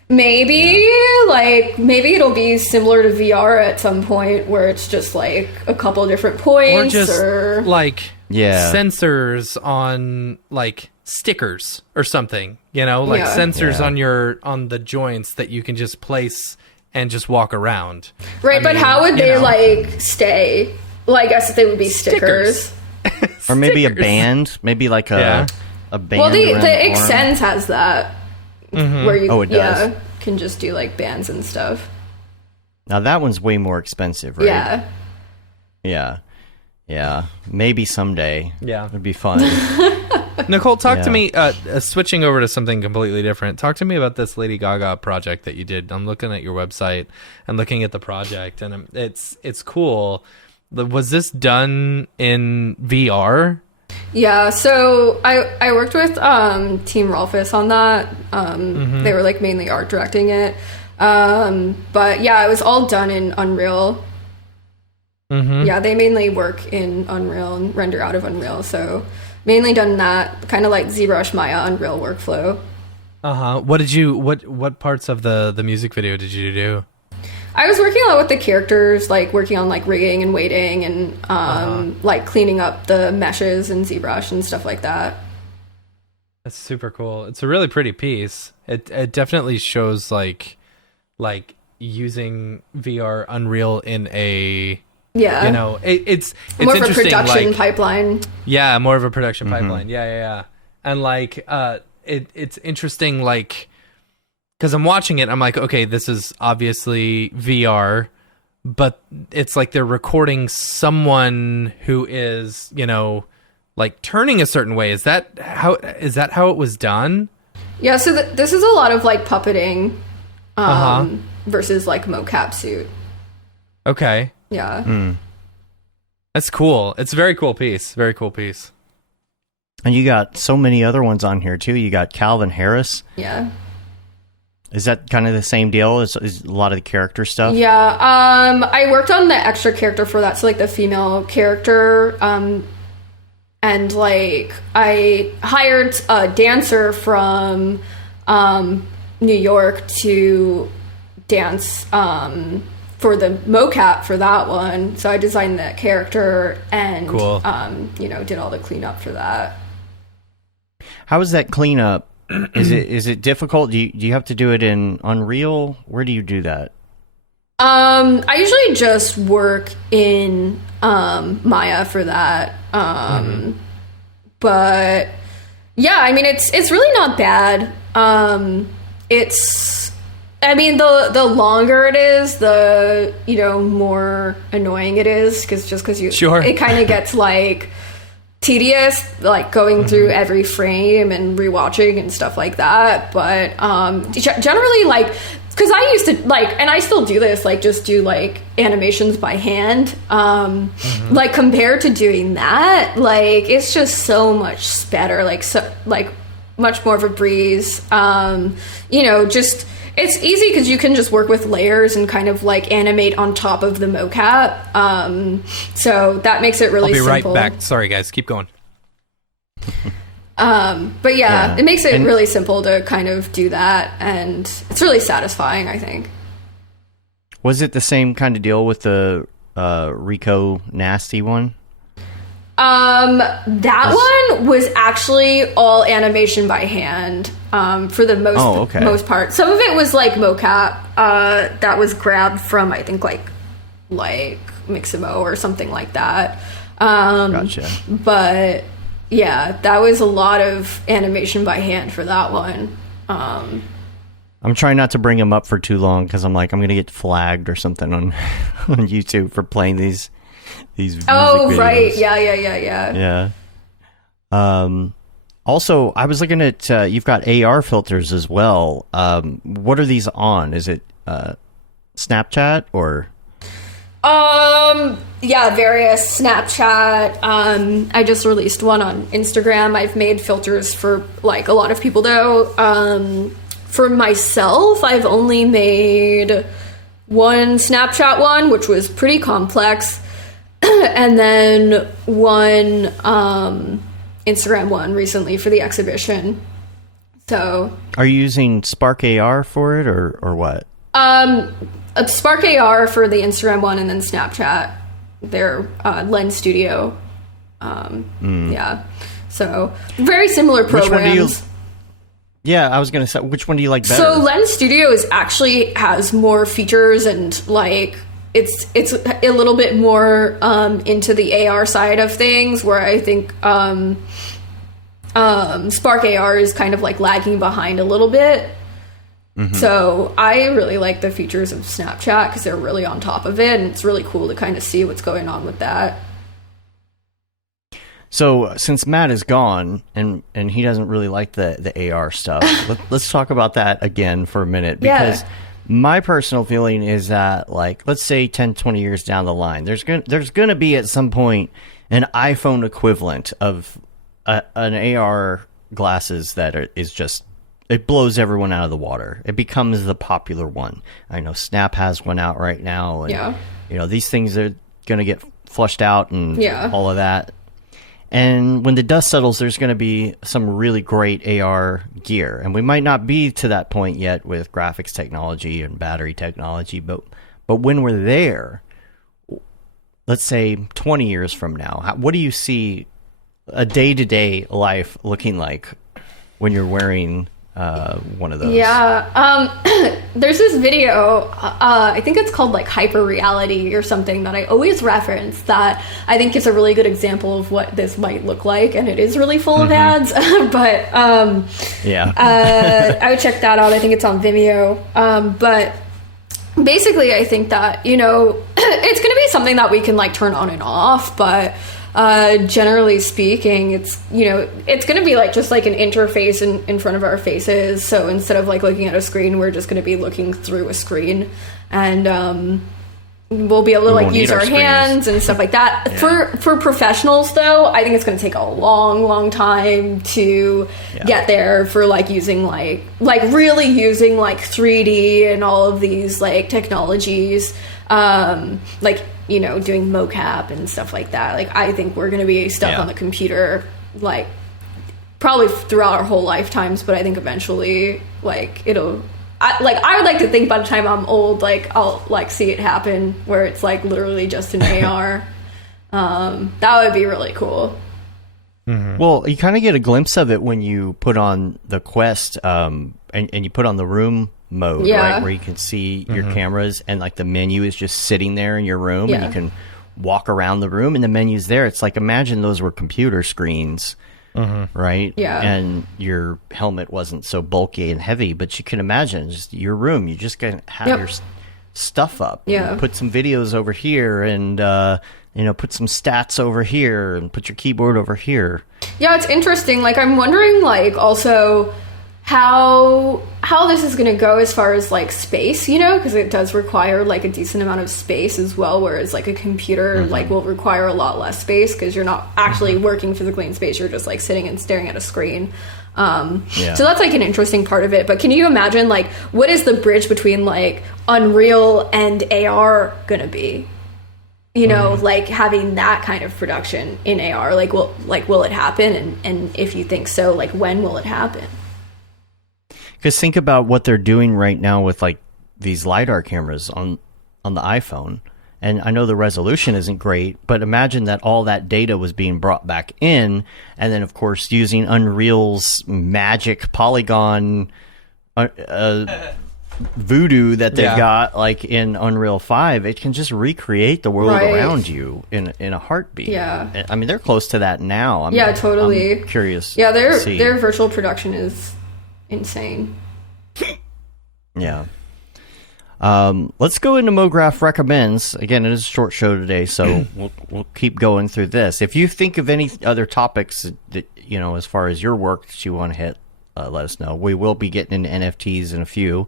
Maybe it'll be similar to VR at some point, where it's just like a couple different points, or like sensors on like stickers or something. You know, like sensors on the joints that you can just place and just walk around. Right, but how would they like stay? Well, I guess they would be stickers. Or maybe a band, maybe like a band. Well, the Extends has that, where you it does. Can just do like bands and stuff. Now that one's way more expensive, right? Yeah. Maybe someday. Yeah, it'd be fun. Nicole, talk to me. Switching over to something completely different. Talk to me about this Lady Gaga project that you did. I'm looking at your website and looking at the project, and it's cool. Was this done in VR? Yeah, so I worked with Team Rolfus on that. They were like mainly art directing it. But yeah, it was all done in Unreal. Yeah, they mainly work in Unreal and render out of Unreal. So mainly done that, kind of like ZBrush Maya Unreal workflow. What parts of the music video did you do? I was working a lot with the characters, like working on like rigging and weighting and like cleaning up the meshes and ZBrush and stuff like that. That's super cool. It's a really pretty piece. It definitely shows like using VR Unreal in a you know, it's more of a interesting, production pipeline. Yeah, more of a production pipeline. Yeah. And like it's interesting, like, because I'm watching it, I'm like, okay, this is obviously VR, but it's like they're recording someone who is, you know, like turning a certain way. Is that how it was done? Yeah, so this is a lot of like puppeting versus like mocap suit. Okay. Yeah. That's cool. It's a very cool piece. Very cool piece. And you got so many other ones on here too. You got Calvin Harris. Yeah. Is that kind of the same deal as a lot of the character stuff? Yeah. I worked on the extra character for that, so like the female character. And like I hired a dancer from New York to dance for the mocap for that one. So I designed that character and you know, did all the cleanup for that. How was that cleanup Is it difficult? Do you have to do it in Unreal? Where do you do that? I usually just work in Maya for that. But yeah, I mean it's really not bad. The longer it is, the more annoying it is, because it kind of gets like tedious, like going through every frame and rewatching and stuff like that. But generally, like, because I used to and I still do this, like just do like animations by hand. Like compared to doing that, like it's just so much better, like much more of a breeze. Just it's easy because you can just work with layers and kind of like animate on top of the mocap. So that makes it really simple. I'll be right back. Sorry guys, keep going. But yeah, it makes it really simple to kind of do that, and it's really satisfying, I think. Was it the same kind of deal with the Rico Nasty one? That one was actually all animation by hand, for the most part. Some of it was like mocap, that was grabbed from, I think, like Mixamo or something like that. Gotcha. But yeah, that was a lot of animation by hand for that one. I'm trying not to bring him up for too long because I'm going to get flagged or something on YouTube for playing these music videos. Right. Yeah. Also, I was looking at you've got AR filters as well. What are these on? Is it Snapchat or? Various Snapchat. I just released one on Instagram. I've made filters for like a lot of people though. For myself, I've only made one Snapchat one, which was pretty complex. And then one Instagram one recently for the exhibition. So, are you using Spark AR for it or what? Spark AR for the Instagram one, and then Snapchat, their Lens Studio. Yeah. So very similar programs. Yeah, I was gonna say, which one do you like better? So Lens Studio has more features, and like it's a little bit more into the AR side of things, where I think Spark AR is kind of like lagging behind a little bit. So I really like the features of Snapchat because they're really on top of it, and it's really cool to kind of see what's going on with that. So since Matt is gone and he doesn't really like the AR stuff, let's talk about that again for a minute, because my personal feeling is that, like, let's say 10, 20 years down the line, there's going to be at some point an iPhone equivalent of an AR glasses that is just, it blows everyone out of the water. It becomes the popular one. I know Snap has one out right now, and these things are going to get flushed out and all of that. And when the dust settles, there's going to be some really great AR gear. And we might not be to that point yet with graphics technology and battery technology, but when we're there, let's say 20 years from now, what do you see a day-to-day life looking like when you're wearing one of those? There's this video, I think it's called like Hyper Reality or something, that I always reference, that I think is a really good example of what this might look like, and it is really full of ads. But I would check that out. I think it's on Vimeo. But basically, I think that it's going to be something that we can like turn on and off, but generally speaking, it's going to be like just like an interface in front of our faces. So instead of like looking at a screen, we're just going to be looking through a screen, and we'll be able to like use our hands and stuff like that. For professionals though, I think it's going to take a long time to get there, for like using like really using like 3D and all of these like technologies, doing mocap and stuff like that. Like, I think we're going to be stuck on the computer, like, probably throughout our whole lifetimes, but I think eventually, like, I would like to think by the time I'm old, like, I'll, like, see it happen where it's, like, literally just an AR. That would be really cool. Well, you kind of get a glimpse of it when you put on the Quest, and you put on the room mode, right, where you can see your cameras, and like the menu is just sitting there in your room, and you can walk around the room, and the menu's there. It's like, imagine those were computer screens, right? Yeah. And your helmet wasn't so bulky and heavy, but you can imagine just your room. You just gotta have your stuff up. Yeah. Put some videos over here, and put some stats over here, and put your keyboard over here. Yeah, it's interesting. Like, I'm wondering, like, also how this is going to go as far as, like, space, because it does require, like, a decent amount of space as well, whereas, like, a computer, like, will require a lot less space because you're not actually working physically in space. You're just, like, sitting and staring at a screen. So that's, like, an interesting part of it. But can you imagine, like, what is the bridge between, like, Unreal and AR going to be? Like, having that kind of production in AR, will it happen? And if you think so, like, when will it happen? Because think about what they're doing right now with, like, these LiDAR cameras on the iPhone. And I know the resolution isn't great, but imagine that all that data was being brought back in, and then, of course, using Unreal's magic polygon voodoo that they've got, like, in Unreal 5, it can just recreate the world around you in a heartbeat. Yeah. I mean, they're close to that now. Totally. I'm curious. Yeah, their virtual production is insane. Yeah. Let's go into Mograph Recommends. Again, it is a short show today, so we'll keep going through this. If you think of any other topics that, as far as your work that you want to hit, let us know. We will be getting into NFTs in a few.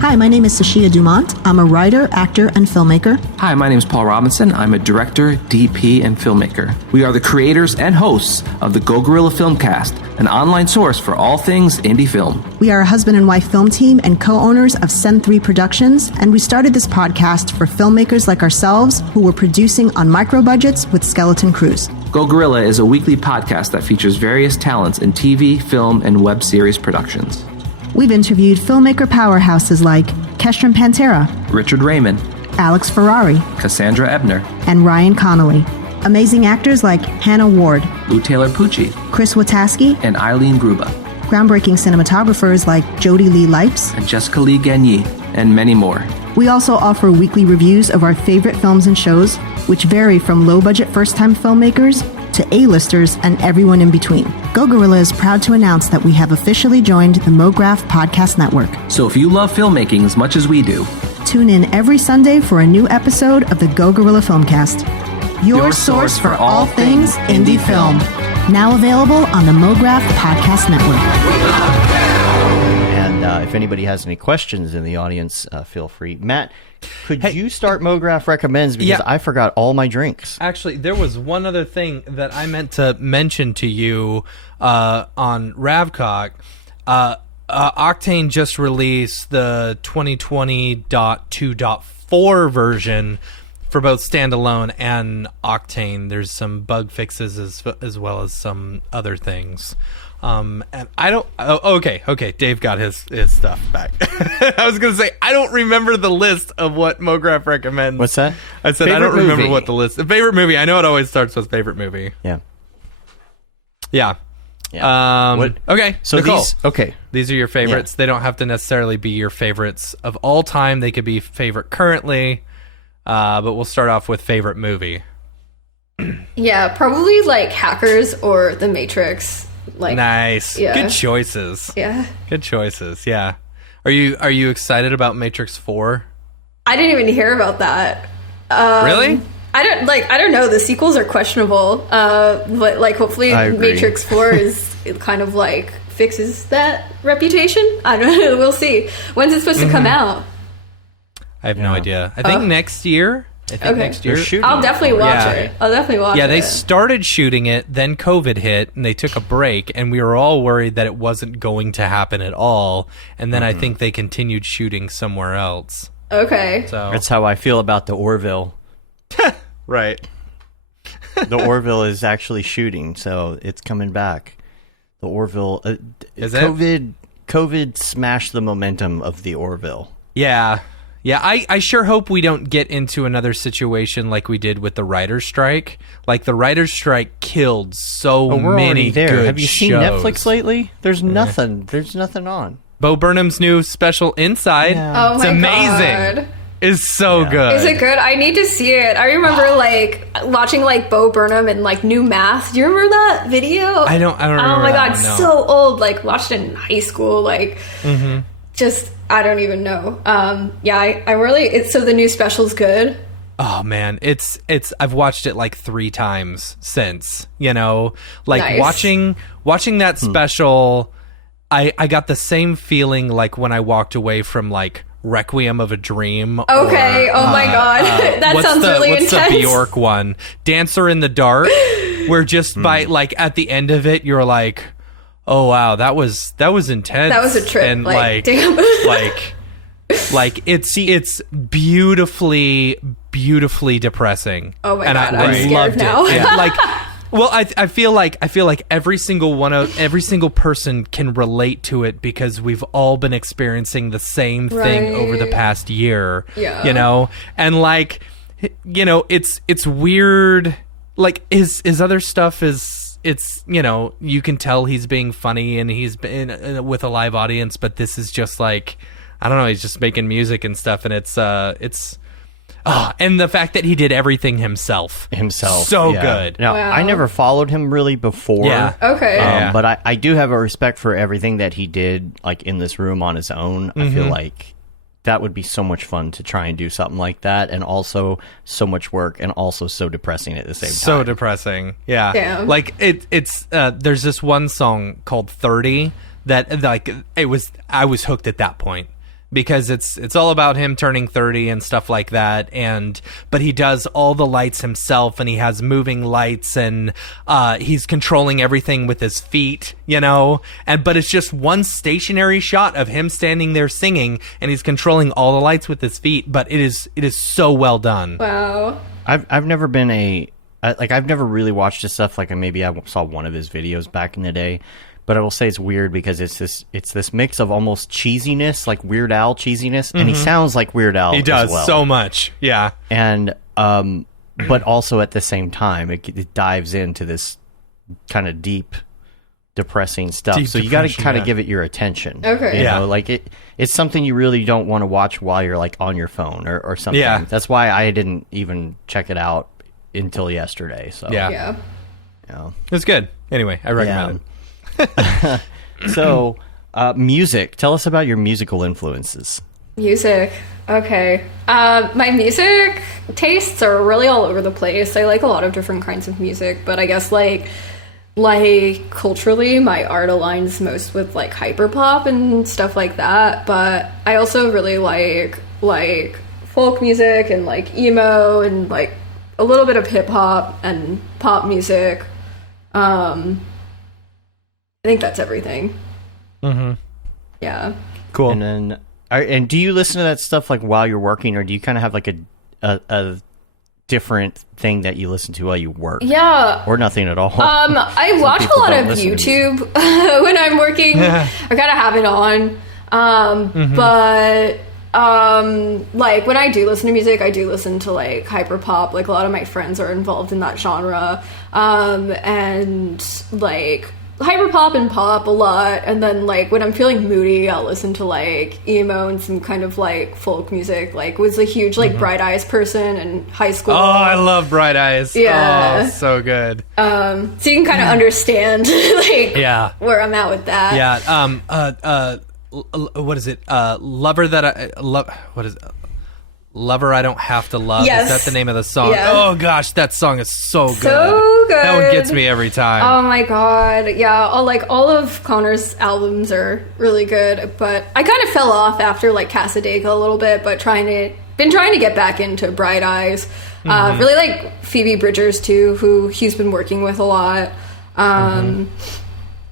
Hi, my name is Sashia Dumont. I'm a writer, actor, and filmmaker. Hi, my name is Paul Robinson. I'm a director, DP, and filmmaker. We are the creators and hosts of the Go Gorilla Filmcast, an online source for all things indie film. We are a husband and wife film team and co-owners of Send 3 Productions, and we started this podcast for filmmakers like ourselves who were producing on micro budgets with skeleton crews. Go Gorilla is a weekly podcast that features various talents in TV, film, and web series productions. We've interviewed filmmaker powerhouses like Kestrom Pantera, Richard Raymond, Alex Ferrari, Cassandra Ebner, and Ryan Connolly. Amazing actors like Hannah Ward, Lou Taylor Pucci, Chris Wataski, and Eileen Gruba. Groundbreaking cinematographers like Jody Lee Lipes, and Jessica Lee Gagné, and many more. We also offer weekly reviews of our favorite films and shows, which vary from low-budget first-time filmmakers to A-listers and everyone in between. Go Gorilla is proud to announce that we have officially joined the Mograph Podcast Network. So if you love filmmaking as much as we do, tune in every Sunday for a new episode of the Go Gorilla Filmcast. Your source for all things indie film. Now available on the Mograph Podcast Network. And if anybody has any questions in the audience, feel free. Matt, could you start Mograph Recommends? Because I forgot all my drinks. Actually, there was one other thing that I meant to mention to you on Ravcock. Octane just released the 2020.2.4 version for both standalone and Octane. There's some bug fixes as well as some other things. And I don't. Okay. Dave got his stuff back. I was gonna say I don't remember the list of what Mograph recommends. What's that? I said I don't remember what the list. Favorite movie. I know it always starts with favorite movie. Yeah. Okay. So Nicole, these are your favorites. They don't have to necessarily be your favorites of all time. They could be favorite currently. But we'll start off with favorite movie. Yeah, probably like Hackers or The Matrix. Like, nice. Yeah. Good choices. Yeah. Good choices. Yeah. Are you excited about Matrix 4? I didn't even hear about that. Really? I don't know. The sequels are questionable. But like hopefully Matrix 4 is it kind of like fixes that reputation. I don't know. We'll see. When's it supposed to come out? I have no idea. I think next year. Next year. I'll definitely watch it. I'll definitely watch it. Yeah, they started shooting it, then COVID hit, and they took a break, and we were all worried that it wasn't going to happen at all. And then I think they continued shooting somewhere else. Okay. So that's how I feel about the Orville. Right. The Orville is actually shooting, so it's coming back. The Orville. Is COVID smashed the momentum of the Orville. Yeah. Yeah, I sure hope we don't get into another situation like we did with the writer's strike. Like, the writer's strike killed so we're many already there. good Have you seen shows. Netflix lately? There's nothing. There's nothing on. Bo Burnham's new special Inside. Yeah. Oh It's my amazing. God. It's so good. Is it good? I need to see it. I remember like watching like Bo Burnham and like New Math. Do you remember that video? I don't remember. Oh my God, that one, no. so old. Like watched it in high school. Like just I don't even know. Yeah, I really. It's so the new special's good. Oh man, it's I've watched it like 3 times since, you know, like Nice. watching that special. I got the same feeling like when I walked away from like Requiem of a Dream. Okay. Or, oh my God, that what's sounds really what's intense. the Bjork one? Dancer in the Dark, where just by like at the end of it, you're like, oh wow, that was intense. That was a trip. And like damn. like it's beautifully depressing. Oh my and God, I I'm scared loved now. it. Yeah, like, well, I feel like every single person can relate to it because we've all been experiencing the same thing over the Right. past year. Yeah. You know, and like, you know, it's weird. Like his other stuff is, it's, you know, you can tell he's being funny and he's been with a live audience, but this is just like, I don't know, he's just making music and stuff, and it's and the fact that he did everything himself. So yeah. good. Now, Wow. I never followed him really before. Yeah. Okay. Yeah. But I do have a respect for everything that he did, like in this room on his own. I feel like that would be so much fun to try and do something like that, and also so much work, and also so depressing at the same time. So depressing. Yeah. Damn. Like it's there's this one song called 30 that like I was hooked at that point. Because it's all about him turning 30 and stuff like that, but he does all the lights himself, and he has moving lights, and he's controlling everything with his feet, you know, but it's just one stationary shot of him standing there singing, and he's controlling all the lights with his feet, but it is so well done. Wow. I've never been I've never really watched his stuff. Like maybe I saw one of his videos back in the day. But I will say it's weird because it's this mix of almost cheesiness, like Weird Al cheesiness, and he sounds like Weird Al. He does as well. so much, yeah. And but also at the same time, it dives into this kind of deep, depressing stuff. Deep so you got to depression, kind of yeah. give it your attention. Okay. you Yeah. know, like it's something you really don't want to watch while you're like on your phone or something. Yeah. That's why I didn't even check it out until yesterday. So Yeah. Yeah. you know. It's good. Anyway, I recommend it. So, music. Tell us about your musical influences. Music. Okay. My music tastes are really all over the place. I like a lot of different kinds of music, but I guess like culturally, my art aligns most with like hyperpop and stuff like that. But I also really like folk music and like emo and like a little bit of hip hop and pop music. I think that's everything. Mm-hmm. Yeah. Cool. And then, and do you listen to that stuff like while you're working, or do you kind of have like a different thing that you listen to while you work? Yeah. Or nothing at all? I watch a people lot don't of listen to YouTube when I'm working. I kind of have it on. But like when I do listen to music, I do listen to like hyperpop. Like a lot of my friends are involved in that genre. And like hyperpop and pop a lot. And then like when I'm feeling moody, I'll listen to like emo and some kind of like folk music. Like was a huge like Bright Eyes person in high school. Oh, I love Bright Eyes. Yeah. Oh, so good. So you can kind of understand like Yeah. where I'm at with that. Yeah. What is it? Lover that I love. What is it? Lover I Don't Have to Love. Yes. Is that the name of the song? Yeah. Oh gosh, that song is so good. So good. That one gets me every time. Oh my god. Yeah, all of Connor's albums are really good, but I kind of fell off after like Casadega a little bit, but been trying to get back into Bright Eyes. Really like Phoebe Bridgers too, who he's been working with a lot.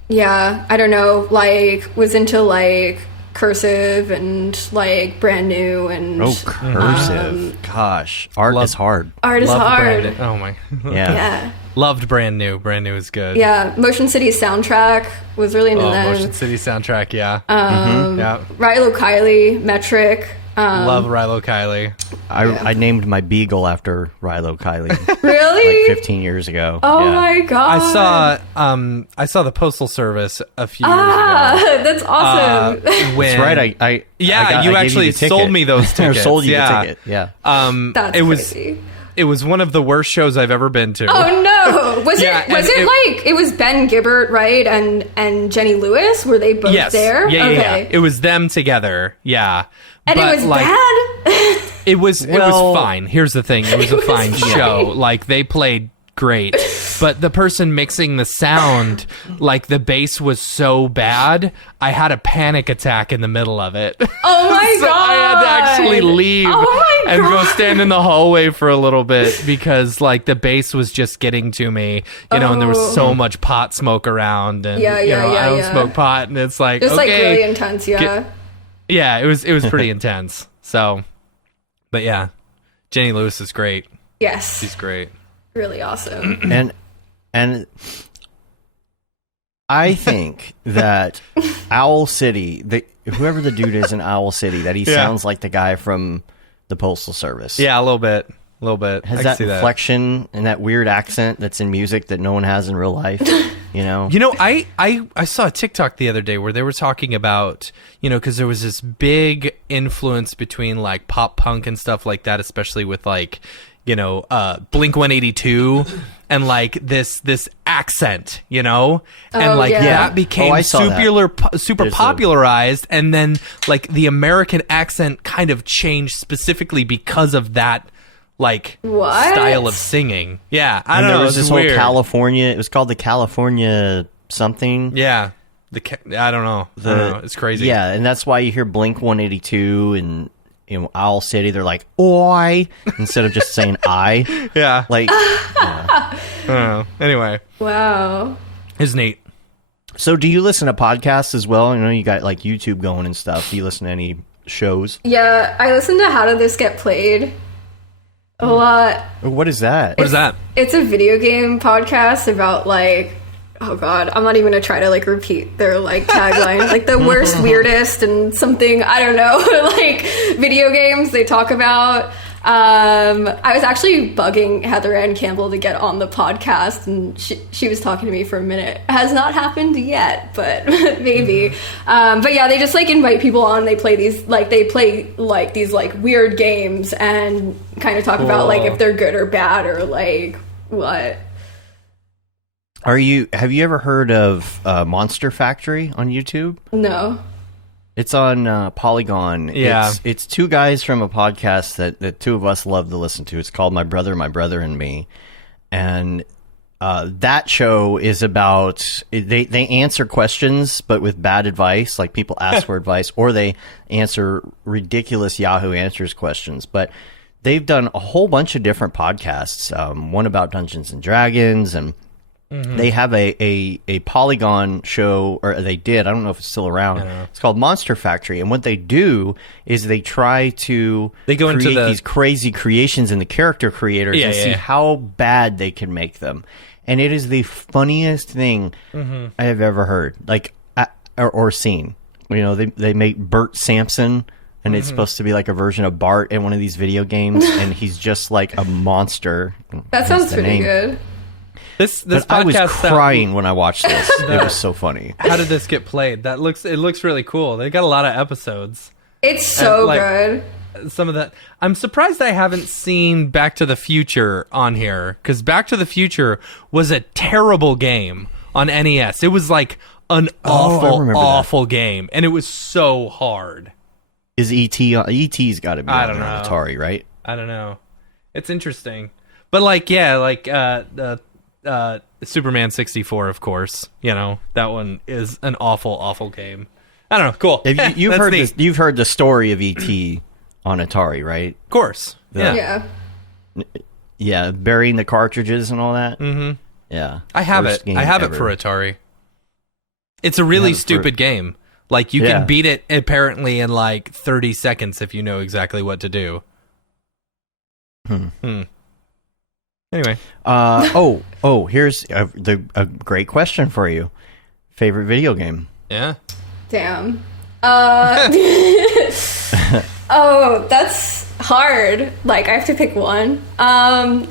Yeah, I don't know, like was into like Cursive and like Brand New and Cursive. Gosh, art is hard. Art is Loved hard. Brand New. Oh my. Yeah. Yeah. Loved Brand New. Brand New is good. Yeah, Motion City soundtrack was really into Oh, them. Motion City soundtrack. Yeah. Yeah. Rilo Kiley, Metric. Love Rilo Kiley. I named my beagle after Rilo Kiley. Really? Like 15 years ago. Oh Yeah. my god! I saw the Postal Service a few years ago. That's awesome. When, That's right. I you gave you actually the ticket. sold me those Or tickets. sold you yeah. the ticket. Yeah. That's it was crazy. it was one of the worst shows I've ever been to. Oh no! Was Yeah, it like it was Ben Gibbard, right? And Jenny Lewis? Were they both Yes. there? Yeah, okay. yeah. It was them together. Yeah. And But, it was like, bad. It was fine. Here's the thing. It was a fine fine. show. Like, they played great. But the person mixing the sound, like, the bass was so bad, I had a panic attack in the middle of it. Oh my So god! I had to actually leave Oh my and go God. stand in the hallway for a little bit because, like, the bass was just getting to me, and there was so much pot smoke around, and Yeah, you know, yeah, I don't yeah. smoke pot, and it's like, Just okay, like really intense, yeah. yeah, it was pretty intense. So, but yeah, Jenny Lewis is great. Yes, She's great. really awesome. And I think that Owl City, whoever the dude is in Owl City, that he sounds like the guy from the Postal Service. Yeah, a little bit. Has Has that inflection and that weird accent that's in music that no one has in real life, you know? You know, I saw a TikTok the other day where they were talking about, you know, because there was this big influence between like pop punk and stuff like that, especially with like, you know, Blink 182 and like this accent, you know, and like yeah. that became I saw that. super There's popularized, and then like the American accent kind of changed specifically because of that. Like What? style of singing, yeah. I And don't there know. was It's this weird. whole California, it was called the California something. Yeah, I don't know. I don't know. It's crazy. Yeah, and that's why you hear Blink 182 and Owl City, they're like, oi, instead of just saying I. yeah. Like, I don't know. Anyway, Wow. it's neat. so do you listen to podcasts as well? You know, you got like YouTube going and stuff. Do you listen to any shows? Yeah, I listened to How Did This Get Played a lot. What is that? What is that? It's a video game podcast about like, oh god, I'm not even gonna try to like repeat their like tagline, like the worst, weirdest, and something, I don't know, like video games they talk about. I was actually bugging Heather Ann Campbell to get on the podcast, and she was talking to me for a minute. Has not happened yet, but maybe. But yeah, they just like invite people on. They play these these like weird games and kind of talk about like if they're good or bad or like what. Have you ever heard of Monster Factory on YouTube? No. It's on Polygon. Yeah. It's two guys from a podcast that two of us love to listen to. It's called My Brother, and Me. And that show is about, they answer questions, but with bad advice. Like people ask for advice, or they answer ridiculous Yahoo Answers questions. But they've done a whole bunch of different podcasts. One about Dungeons and Dragons, and they have a Polygon show, or they did. I don't know if it's still around. It's called Monster Factory, and what they do is they try to go into create these crazy creations in the character creators and see how bad they can make them. And it is the funniest thing I have ever heard, like or seen. You know, they make Bert Sampson, and it's supposed to be like a version of Bart in one of these video games, and he's just like a monster. That sounds pretty good. This But podcast I was crying when I watched this. It was so funny. How did this get played? It looks really cool. They got a lot of episodes. It's so like, good. Some of that. I'm surprised I haven't seen Back to the Future on here, because Back to the Future was a terrible game on NES. It was like an awful game, and it was so hard. Is E.T. E.T.'s got to be I on don't know. Atari, right? I don't know. It's interesting, but like Superman 64, of course. You know, that one is an awful game. I don't know. Cool. You've That's heard neat. this, you've heard the story of E.T. on Atari, right? Of course. Yeah. Yeah. Yeah, burying the cartridges and all that. Mm-hmm. Yeah, I have Worst it. game I have ever. it for Atari. It's a really have it for- stupid game. Like, you Yeah. can beat it apparently in like 30 seconds if you know exactly what to do. Anyway. Here's a great question for you. Favorite video game? Yeah. Damn. Oh, that's hard. Like, I have to pick one. I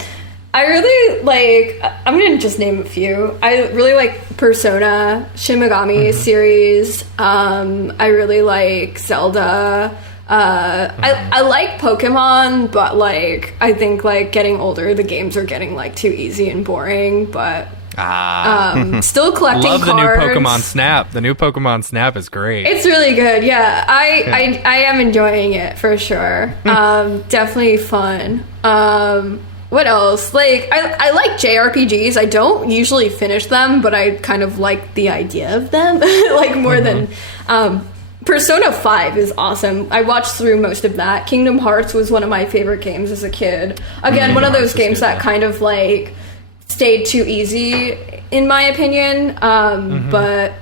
really like, I'm gonna just name a few. I really like Persona, Shin Megami series. I really like Zelda. I like Pokemon, but like, I think like getting older, the games are getting like too easy and boring, but still collecting Love cards. the new Pokemon Snap. The new Pokemon Snap is great. It's really good. Yeah, I am enjoying it for sure. Definitely fun. What else? Like, I like Jrpgs. I don't usually finish them, but I kind of like the idea of them, like more than Persona 5 is awesome. I watched through most of that. Kingdom Hearts was one of my favorite games as a kid. Again, one of those games that kind of like stayed too easy in my opinion. But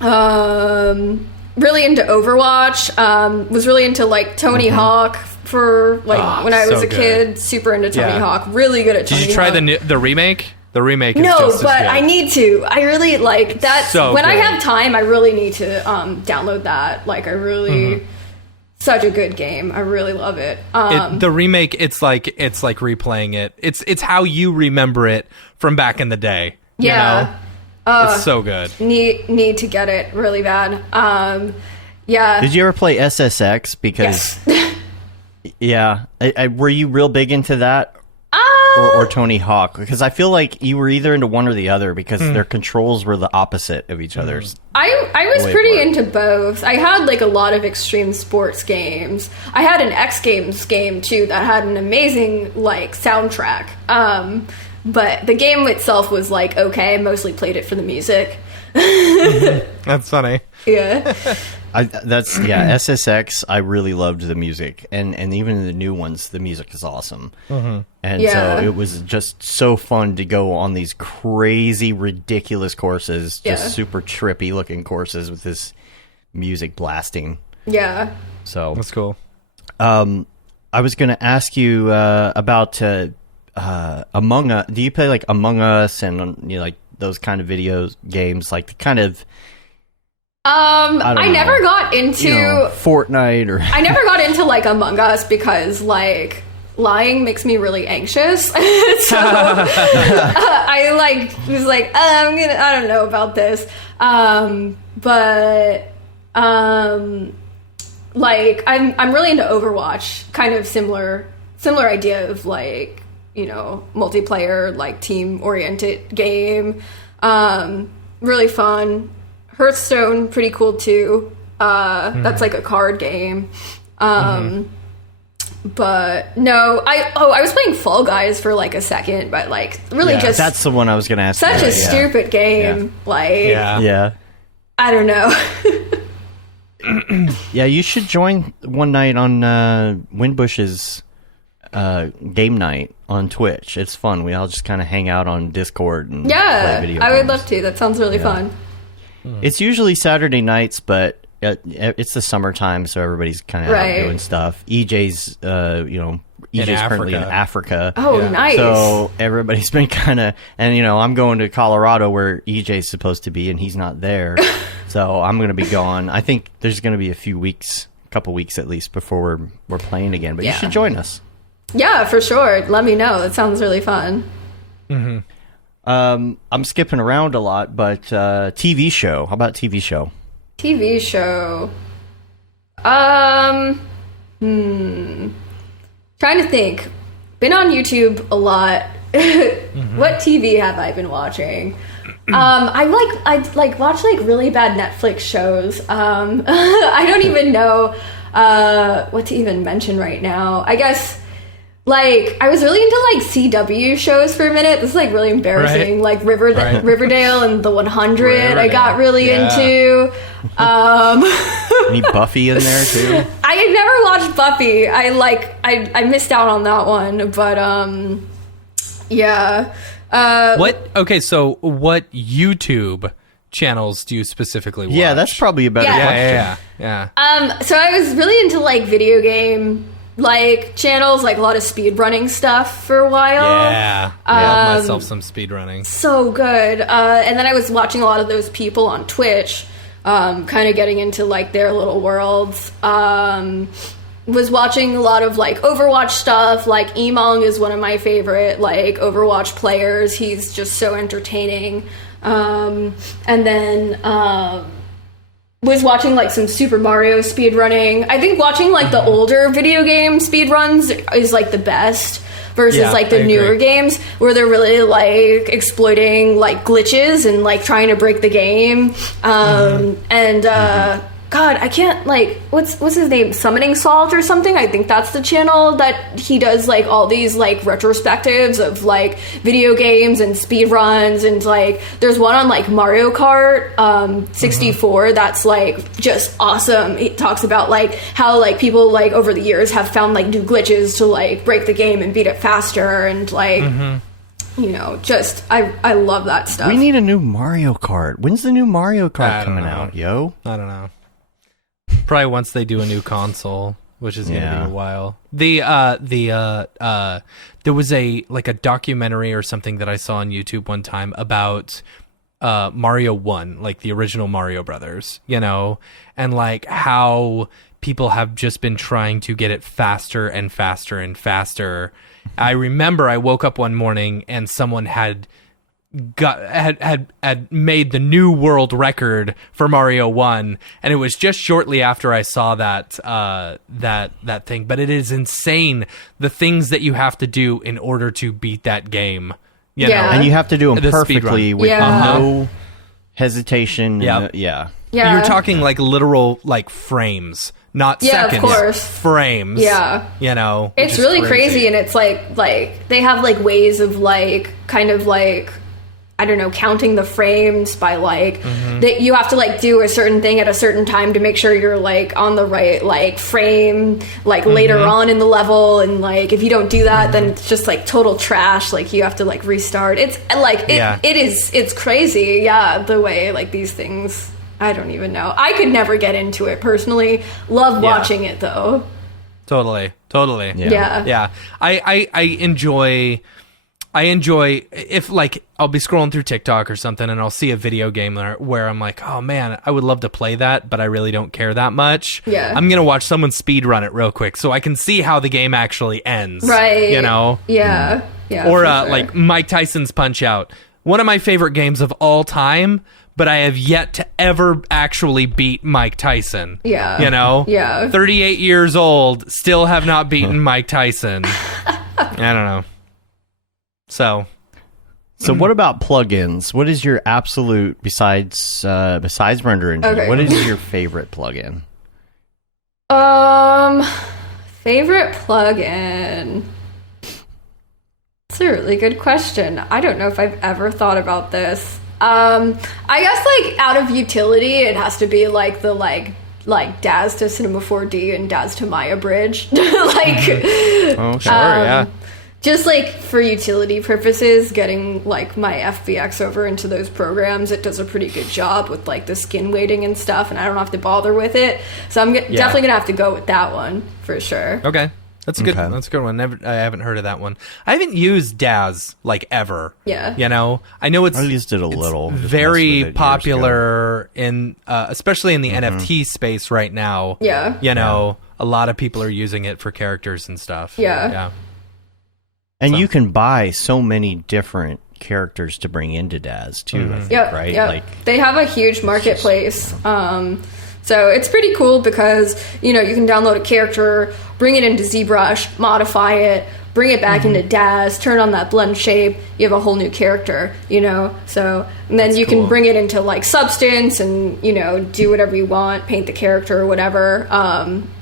really into Overwatch. Was really into like Tony Hawk for like when I was a kid. Super into Tony Hawk. Really good at Tony Hawk. Did you try the remake? The remake is no, just but as good. I need to. I really like that. So when I good. have time, I really need to download that. Like, I really such a good game. I really love it. The remake, it's like replaying it. It's how you remember it from back in the day. Yeah. You know? It's so good. Need to get it really bad. Yeah. Did you ever play SSX? Because yeah, were you real big into that? Or Tony Hawk, because I feel like you were either into one or the other, because their controls were the opposite of each other's. I was pretty into both. I had like a lot of extreme sports games. I had an X Games game too that had an amazing like soundtrack. But the game itself was like okay. I mostly played it for the music. That's funny. Yeah. SSX. I really loved the music, and even the new ones, the music is awesome. And so it was just so fun to go on these crazy, ridiculous courses, just super trippy looking courses with this music blasting. Yeah. So That's cool. I was going to ask you about Among Us. Do you play like Among Us and like those kind of video games, like the kind of I never got into Fortnite or I never got into like Among Us because like lying makes me really anxious. So I like was like I don't know about this. But like I'm really into Overwatch, kind of similar idea of like, you know, multiplayer, like team oriented game. Really fun. Hearthstone, pretty cool too. That's like a card game. But no, I was playing Fall Guys for like a second, but like really just that's the one I was gonna ask. Such a stupid game. Like I don't know. Yeah, you should join one night on Windbush's game night on Twitch. It's fun. We all just kind of hang out on Discord and play video I would games. love to. That sounds really fun. It's usually Saturday nights, but it's the summertime, so everybody's kind of out doing stuff. EJ's, EJ's currently in Africa. Oh, nice. So everybody's been kind of, and I'm going to Colorado where EJ's supposed to be, and he's not there. So I'm going to be gone. I think there's going to be a couple weeks at least before we're playing again. But you should join us. Yeah, for sure. Let me know. That sounds really fun. I'm skipping around a lot, but TV show. How about TV show? TV show. Trying to think. Been on YouTube a lot. What TV have I been watching? I watch like really bad Netflix shows. I don't even know what to even mention right now. I guess like I was really into like CW shows for a minute. This is like really embarrassing. Like Riverdale and The 100. I got really into. Any Buffy in there too? I had never watched Buffy. I missed out on that one, but yeah. So what YouTube channels do you specifically watch? Yeah, that's probably a better question. Yeah. So I was really into like video game like channels, like a lot of speedrunning stuff for a while. Yeah. I love myself some speedrunning. So good. And then I was watching a lot of those people on Twitch, kind of getting into like their little worlds. was watching a lot of like Overwatch stuff. Like Emong is one of my favorite like Overwatch players. He's just so entertaining. And then was watching like some Super Mario speedrunning. I think watching like the older video game speedruns is like the best versus like the newer games where they're really like exploiting like glitches and like trying to break the game. God, I can't, like, what's his name? Summoning Salt or something? I think that's the channel that he does, like, all these, like, retrospectives of, like, video games and speed runs. And, like, there's one on, like, Mario Kart 64 that's, like, just awesome. It talks about, like, how, like, people, like, over the years have found, like, new glitches to, like, break the game and beat it faster. And, like... You know, just I love that stuff. We need a new Mario Kart. When's the new Mario Kart coming out, yo? I don't know. Probably once they do a new console, which is going to be a while. There was a documentary or something that I saw on YouTube one time about Mario 1, like the original Mario Brothers, you know, and like how people have just been trying to get it faster and faster and faster. I remember I woke up one morning and someone had made the new world record for Mario 1, and it was just shortly after I saw that thing. But it is insane the things that you have to do in order to beat that game. You know? And you have to do them perfectly with no hesitation. Yeah. You're talking like literal like frames. Not seconds, of course. Frames. Yeah. You know, it's really crazy, and it's like they have like ways of like kind of like, I don't know, counting the frames by like that you have to like do a certain thing at a certain time to make sure you're like on the right like frame like later on in the level, and like if you don't do that then it's just like total trash, like you have to like restart. It's like it's crazy, the way like these things, I don't even know. I could never get into it personally. Love watching it though. Totally. Yeah. I enjoy if like I'll be scrolling through TikTok or something and I'll see a video game where I'm like, oh man, I would love to play that, but I really don't care that much. Yeah. I'm going to watch someone speed run it real quick so I can see how the game actually ends. Right. You know? Yeah. Yeah. Or like Mike Tyson's Punch-Out. One of my favorite games of all time, but I have yet to ever actually beat Mike Tyson. Yeah. You know? Yeah. 38 years old, still have not beaten Mike Tyson. I don't know. So what about plugins? What is your absolute, besides Render Engine, what is your favorite plugin? Favorite plugin? That's a really good question. I don't know if I've ever thought about this. I guess like out of utility, it has to be like the like DAZ to Cinema 4D and DAZ to Maya Bridge. Just like for utility purposes, getting like my FBX over into those programs, it does a pretty good job with like the skin weighting and stuff, and I don't have to bother with it. So I'm definitely gonna have to go with that one for sure. Okay. That's a good. That's a good one. I haven't heard of that one. I haven't used DAZ like ever. Yeah. You know, I know I used it a little. Very popular in, especially in the NFT space right now. Yeah. You know, a lot of people are using it for characters and stuff. Yeah. Yeah. And you can buy so many different characters to bring into DAZ too. I think, right? Yeah. Like they have a huge marketplace. So it's pretty cool because, you know, you can download a character, bring it into ZBrush, modify it, bring it back into DAZ, turn on that blend shape, you have a whole new character, you know? So, and then you can bring it into like Substance and, you know, do whatever you want, paint the character or whatever,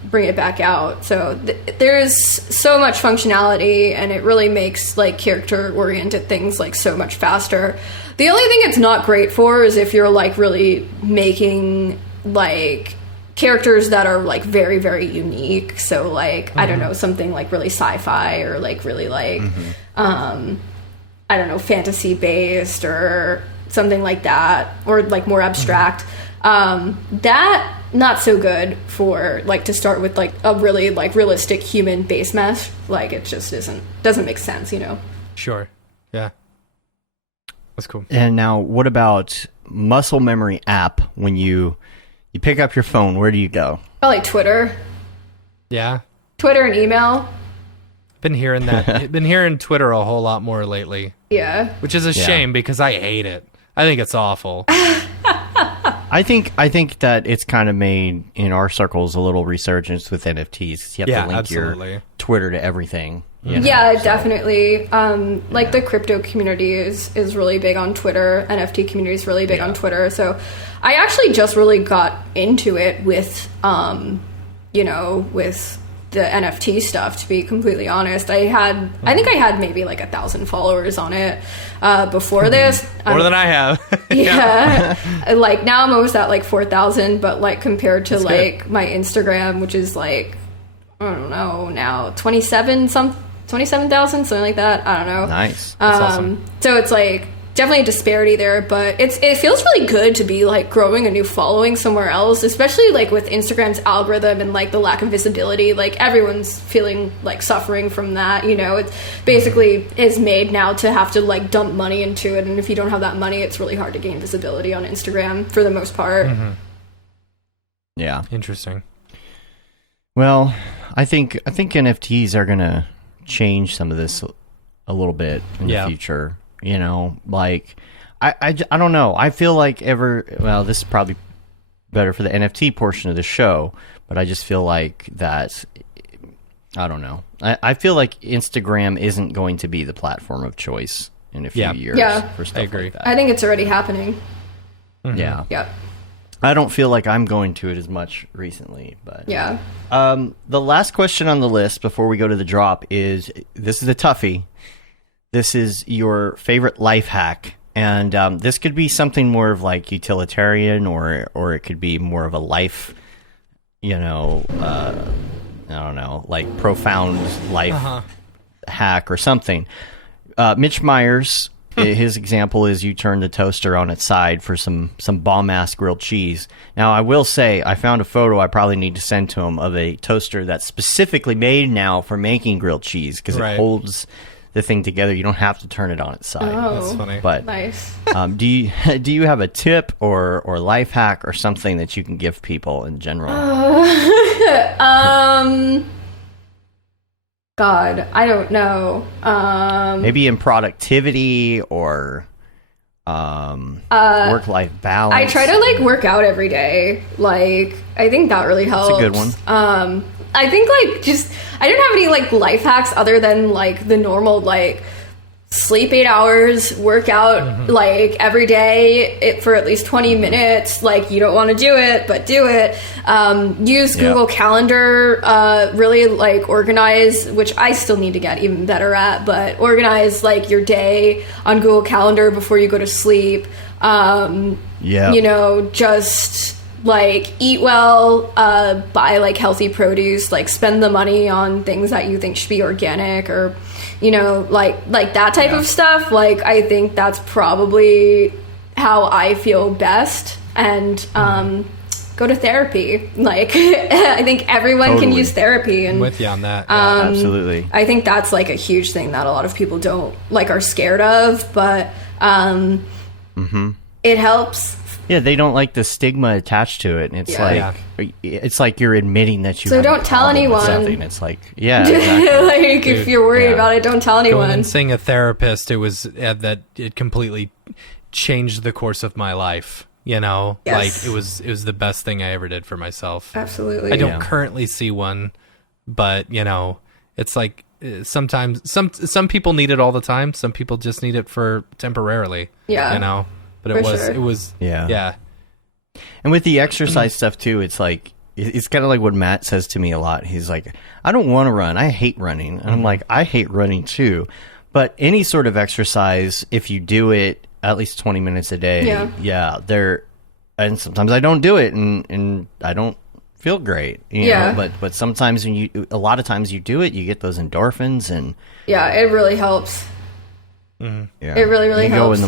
bring it back out. So there's so much functionality, and it really makes like character-oriented things like so much faster. The only thing it's not great for is if you're like really making like characters that are like very, very unique. So like I don't know, something like really sci-fi or like really like I don't know, fantasy based or something like that, or like more abstract. That not so good for like to start with like a really like realistic human base mesh. Like it just doesn't make sense, you know. Sure. Yeah. That's cool. And now what about muscle memory app? When you pick up your phone, where do you go? Probably Twitter. Yeah. Twitter and email. Been hearing that. Been hearing Twitter a whole lot more lately. Yeah. Which is a shame because I hate it. I think it's awful. I think that it's kind of made in our circles a little resurgence with NFTs. You have to link absolutely. your Twitter to everything. You know, yeah, definitely. Like the crypto community is really big on Twitter. NFT community is really big on Twitter. So I actually just really got into it with, with the NFT stuff, to be completely honest. I think I had maybe like 1,000 followers on it before this. More than I have. Yeah. Like now I'm almost at like 4,000, but like compared to That's good. my Instagram, which is like, I don't know, now 27,000, something like that. I don't know. Nice. That's awesome. So it's like definitely a disparity there, but it feels really good to be like growing a new following somewhere else, especially like with Instagram's algorithm and like the lack of visibility. Like everyone's feeling like suffering from that, It's basically is made now to have to like dump money into it, and if you don't have that money, it's really hard to gain visibility on Instagram for the most part. Yeah. Interesting. Well, I think NFTs are gonna change some of this a little bit in the future. Like I don't know. I feel like this is probably better for the NFT portion of the show, but I just feel like that. I don't know. I feel like Instagram isn't going to be the platform of choice in a few years. Yeah. For stuff I agree. like that. I think it's already happening. Yeah. Yep. I don't feel like I'm going to it as much recently, but Yeah. The last question on the list before we go to the drop is, this is a toughie. This is your favorite life hack, and this could be something more of like utilitarian, or it could be more of a life, I don't know, like profound life hack or something. Mitch Myers, his example is you turn the toaster on its side for some bomb-ass grilled cheese. Now, I will say, I found a photo I probably need to send to him of a toaster that's specifically made now for making grilled cheese, because it holds the thing together. You don't have to turn it on its side. Oh, That's funny. But nice. do you have a tip or life hack or something that you can give people in general? God, I don't know. Maybe in productivity or work-life balance. I try to like work out every day. Like, I think that really helps. That's a good one. I think like I didn't have any like life hacks other than like the normal like sleep 8 hours, work out like every day for at least 20 minutes. Like, you don't want to do it, but do it. Use Google Calendar, really like organize, which I still need to get even better at, but organize like your day on Google Calendar before you go to sleep. Just like eat well, buy like healthy produce, like spend the money on things that you think should be organic, or like that type of stuff. Like, I think that's probably how I feel best. And go to therapy. Like, I think everyone can use therapy, and I'm with you on that. Absolutely. I think that's like a huge thing that a lot of people don't like, are scared of, but it helps. Yeah, they don't like the stigma attached to it. And it's like you're admitting that you. So have don't a tell problem with anyone. something. It's like, exactly. Like, if you're worried about it, don't tell anyone. Going and seeing a therapist, it was that it completely changed the course of my life. Yes. Like it was the best thing I ever did for myself. Absolutely. I don't currently see one, but it's like sometimes some people need it all the time. Some people just need it for temporarily. Yeah. But For it was And with the exercise stuff too, it's like, it's kind of like what Matt says to me a lot. He's like, I don't want to run. I hate running. And I'm like, I hate running too. But any sort of exercise, if you do it at least 20 minutes a day, and sometimes I don't do it and I don't feel great, you know, but sometimes a lot of times you do it, you get those endorphins, and it really helps. It really, really helps.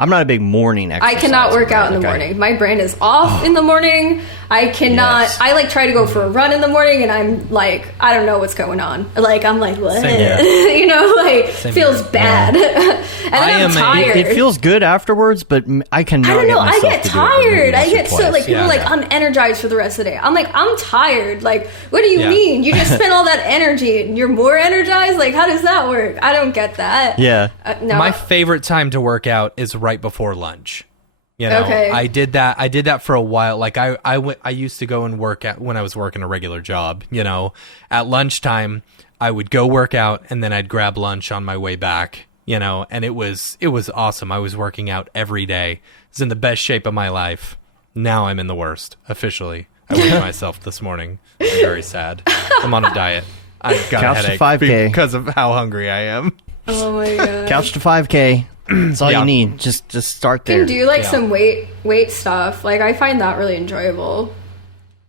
I'm not a big morning exerciser. I cannot work out in the morning. My brain is off in the morning. I cannot. Yes. I try to go for a run in the morning, and I'm like, I don't know what's going on. I'm like, what? Same feels bad. And then I'm tired. It feels good afterwards, but I cannot. I don't know. I get to tired. I get twice. so people I'm energized for the rest of the day. I'm like, I'm tired. Like, what do you mean? You just spent all that energy and you're more energized? Like, how does that work? I don't get that. Yeah. No. My favorite time to work out is right before lunch. Okay. I did that for a while. Like I used to go and work out when I was working a regular job, at lunchtime I would go work out and then I'd grab lunch on my way back, and it was awesome. I was working out every day. I was in the best shape of my life. Now I'm in the worst, officially. I weighed myself this morning. I'm very sad. I'm on a diet. I've got Couch a to headache 5K. because of how hungry I am. Oh my god. Couch to 5K. That's all you need. Just start there. You can do some weight stuff. Like, I find that really enjoyable.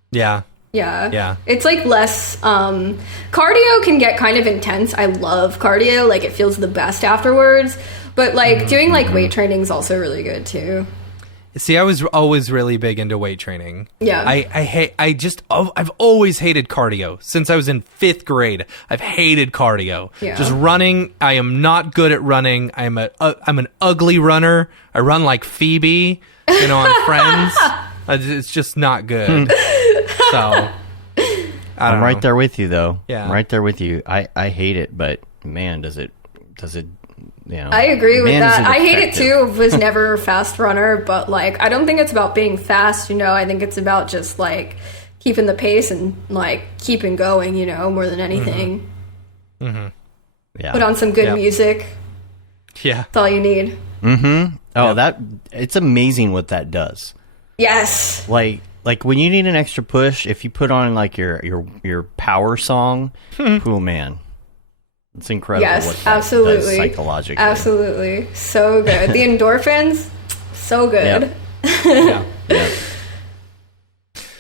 Yeah. Yeah. It's less cardio can get kind of intense. I love cardio. Like, it feels the best afterwards. But doing weight training is also really good too. See, I was always really big into weight training. Yeah. I've always hated cardio. Since I was in 5th grade, I've hated cardio. Yeah. Just running, I am not good at running. I'm an ugly runner. I run like Phoebe, on Friends. It's just not good. So, I'm right there with you, though. Yeah. I'm right there with you. I hate it, but man, does it I agree with that. I hate it effective. too. Was never a fast runner, but I don't think it's about being fast, I think it's about just keeping the pace and keeping going, more than anything. Mm-hmm. Yeah. Put on some good music. Yeah. That's all you need. Mm-hmm. Oh, it's amazing what that does. Yes. Like when you need an extra push, if you put on your power song, oh man. It's incredible. Yes, what that absolutely. does psychologically. Absolutely. So good. The endorphins, so good. Yeah.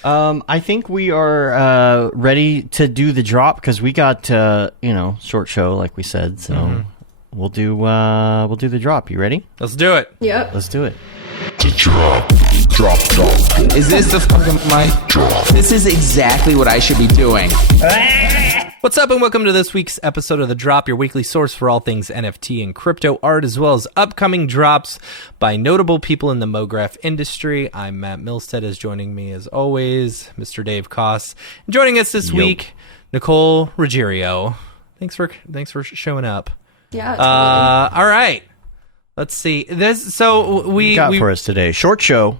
I think we are ready to do the drop because we got short show like we said. So we'll do the drop. You ready? Let's do it. Yep. Let's do it. The drop. Is this the fucking mic? Drop. This is exactly what I should be doing. What's up, and welcome to this week's episode of The Drop, your weekly source for all things NFT and crypto art, as well as upcoming drops by notable people in the Mograph industry. I'm Matt Milstead, as joining me as always, Mr. Dave Koss. And joining us this week, Nicole Ruggiero. Thanks for showing up. Yeah. Totally. All right. Let's see. We got for us today short show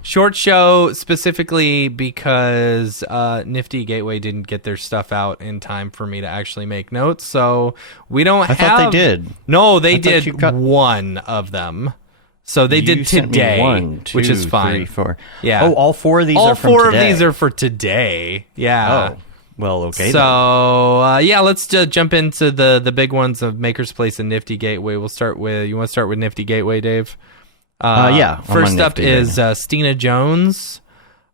specifically because Nifty Gateway didn't get their stuff out in time for me to actually make notes. So we don't I thought they did. No, they did one of them. So they did today, one, two, which is fine. 3, 4. Yeah. Oh, all 4 of these all are from 4 today. of these are for today. Yeah. Oh. Well, okay. So let's just jump into the big ones of Maker's Place and Nifty Gateway. We'll start with. You want to start with Nifty Gateway, Dave? Yeah. First up Nifty is right Stina Jones.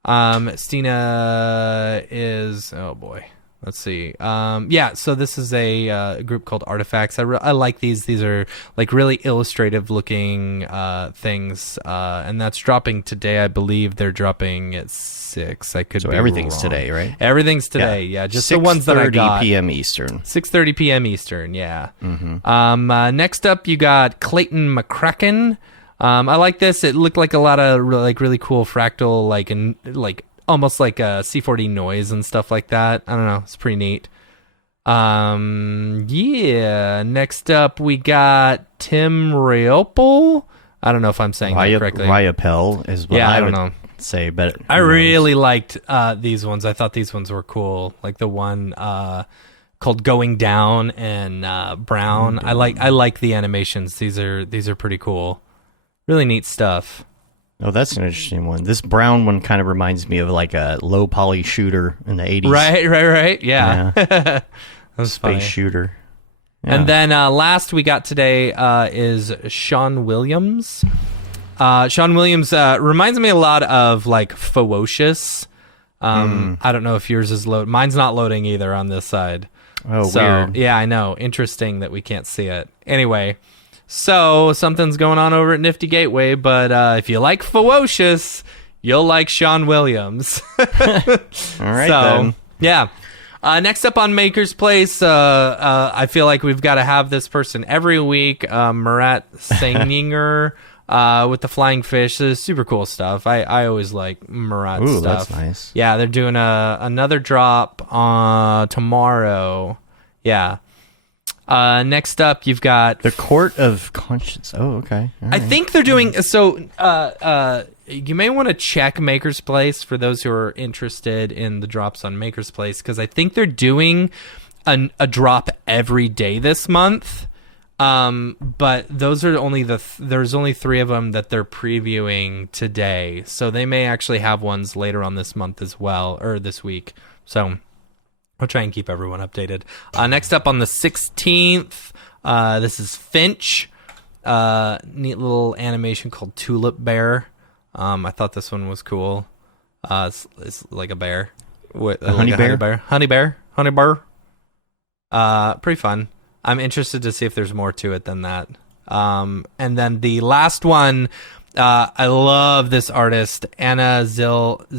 Stina is. Oh boy. Let's see. So this is a group called Artifacts. I like these. These are really illustrative looking things, and that's dropping today. I believe they're dropping at 6. I could. So be everything's wrong. Today, right? Everything's today. Yeah, just the ones that I got. 6:30 p.m. Eastern. 6:30 p.m. Eastern. Yeah. Mm-hmm. Next up, you got Clayton Mccracken. I like this. It looked like a lot of really cool fractal almost like a C4D noise and stuff like that. I don't know. It's pretty neat. Next up, we got Tim Riopel. I don't know if I'm saying that correctly. Riopel is what I would say, but I really liked these ones. I thought these ones were cool. Like the one called Going Down and Brown. I like the animations. These are pretty cool. Really neat stuff. Oh, that's an interesting one. This brown one kind of reminds me of like a low poly shooter in the 80s. Right. Yeah. That's Space funny. shooter. Yeah. And then last we got today is Sean Williams. Sean Williams reminds me a lot of Fowocious. I don't know if yours is loaded. Mine's not loading either on this side. Oh, so, weird. Yeah, I know. Interesting that we can't see it. Anyway, So something's going on over at Nifty Gateway, but if you like Fewocious, you'll like Sean Williams. All right, then. Yeah. Next up on Maker's Place, I feel like we've got to have this person every week, Murat Seininger with the flying fish. This is super cool stuff. I always like Murat Ooh, stuff. that's nice. Yeah, they're doing another drop tomorrow. Yeah. Next up, you've got The Court of Conscience. Oh, okay. All I right. think they're doing so. You may want to check Maker's Place for those who are interested in the drops on Maker's Place, because I think they're doing a drop every day this month. But those are only there's only 3 of them that they're previewing today, so they may actually have ones later on this month as well, or this week. So I'll try and keep everyone updated. Next up on the 16th, this is Finch. Neat little animation called Tulip Bear. I thought this one was cool. It's like a bear. Honey bear? Honey bear. Pretty fun. I'm interested to see if there's more to it than that. And then the last one, I love this artist, Anna Zeleva,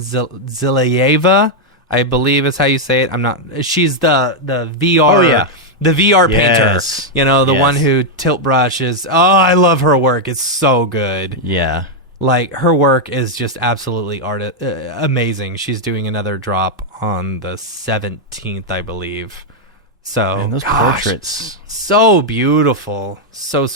I believe is how you say it. I'm not. She's the VR. Oh, yeah. The VR Yes. painter. You know, the Yes. one who tilt brushes. Oh, I love her work. It's so good. Yeah. Like, her work is just absolutely amazing. She's doing another drop on the 17th, I believe. So, And those gosh, portraits. so beautiful. So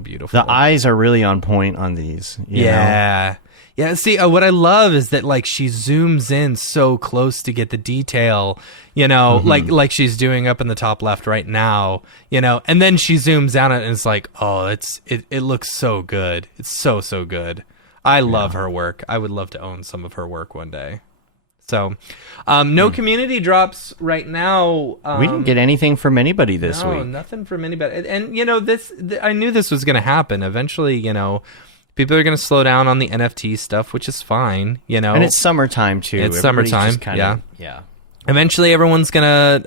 beautiful. The eyes are really on point on these. You know? Yeah. Yeah, see, what I love is that, like, she zooms in so close to get the detail, you know, like she's doing up in the top left right now, you know, and then she zooms out and it's like, oh, it looks so good. It's so good. I love her work. I would love to own some of her work one day. So, no community drops right now. We didn't get anything from anybody this no, week. nothing from anybody. And you know, I knew this was going to happen. Eventually, you know, people are going to slow down on the NFT stuff, which is fine, you know. And it's summertime too. It's Everybody's summertime, just kinda, yeah. Eventually, everyone's gonna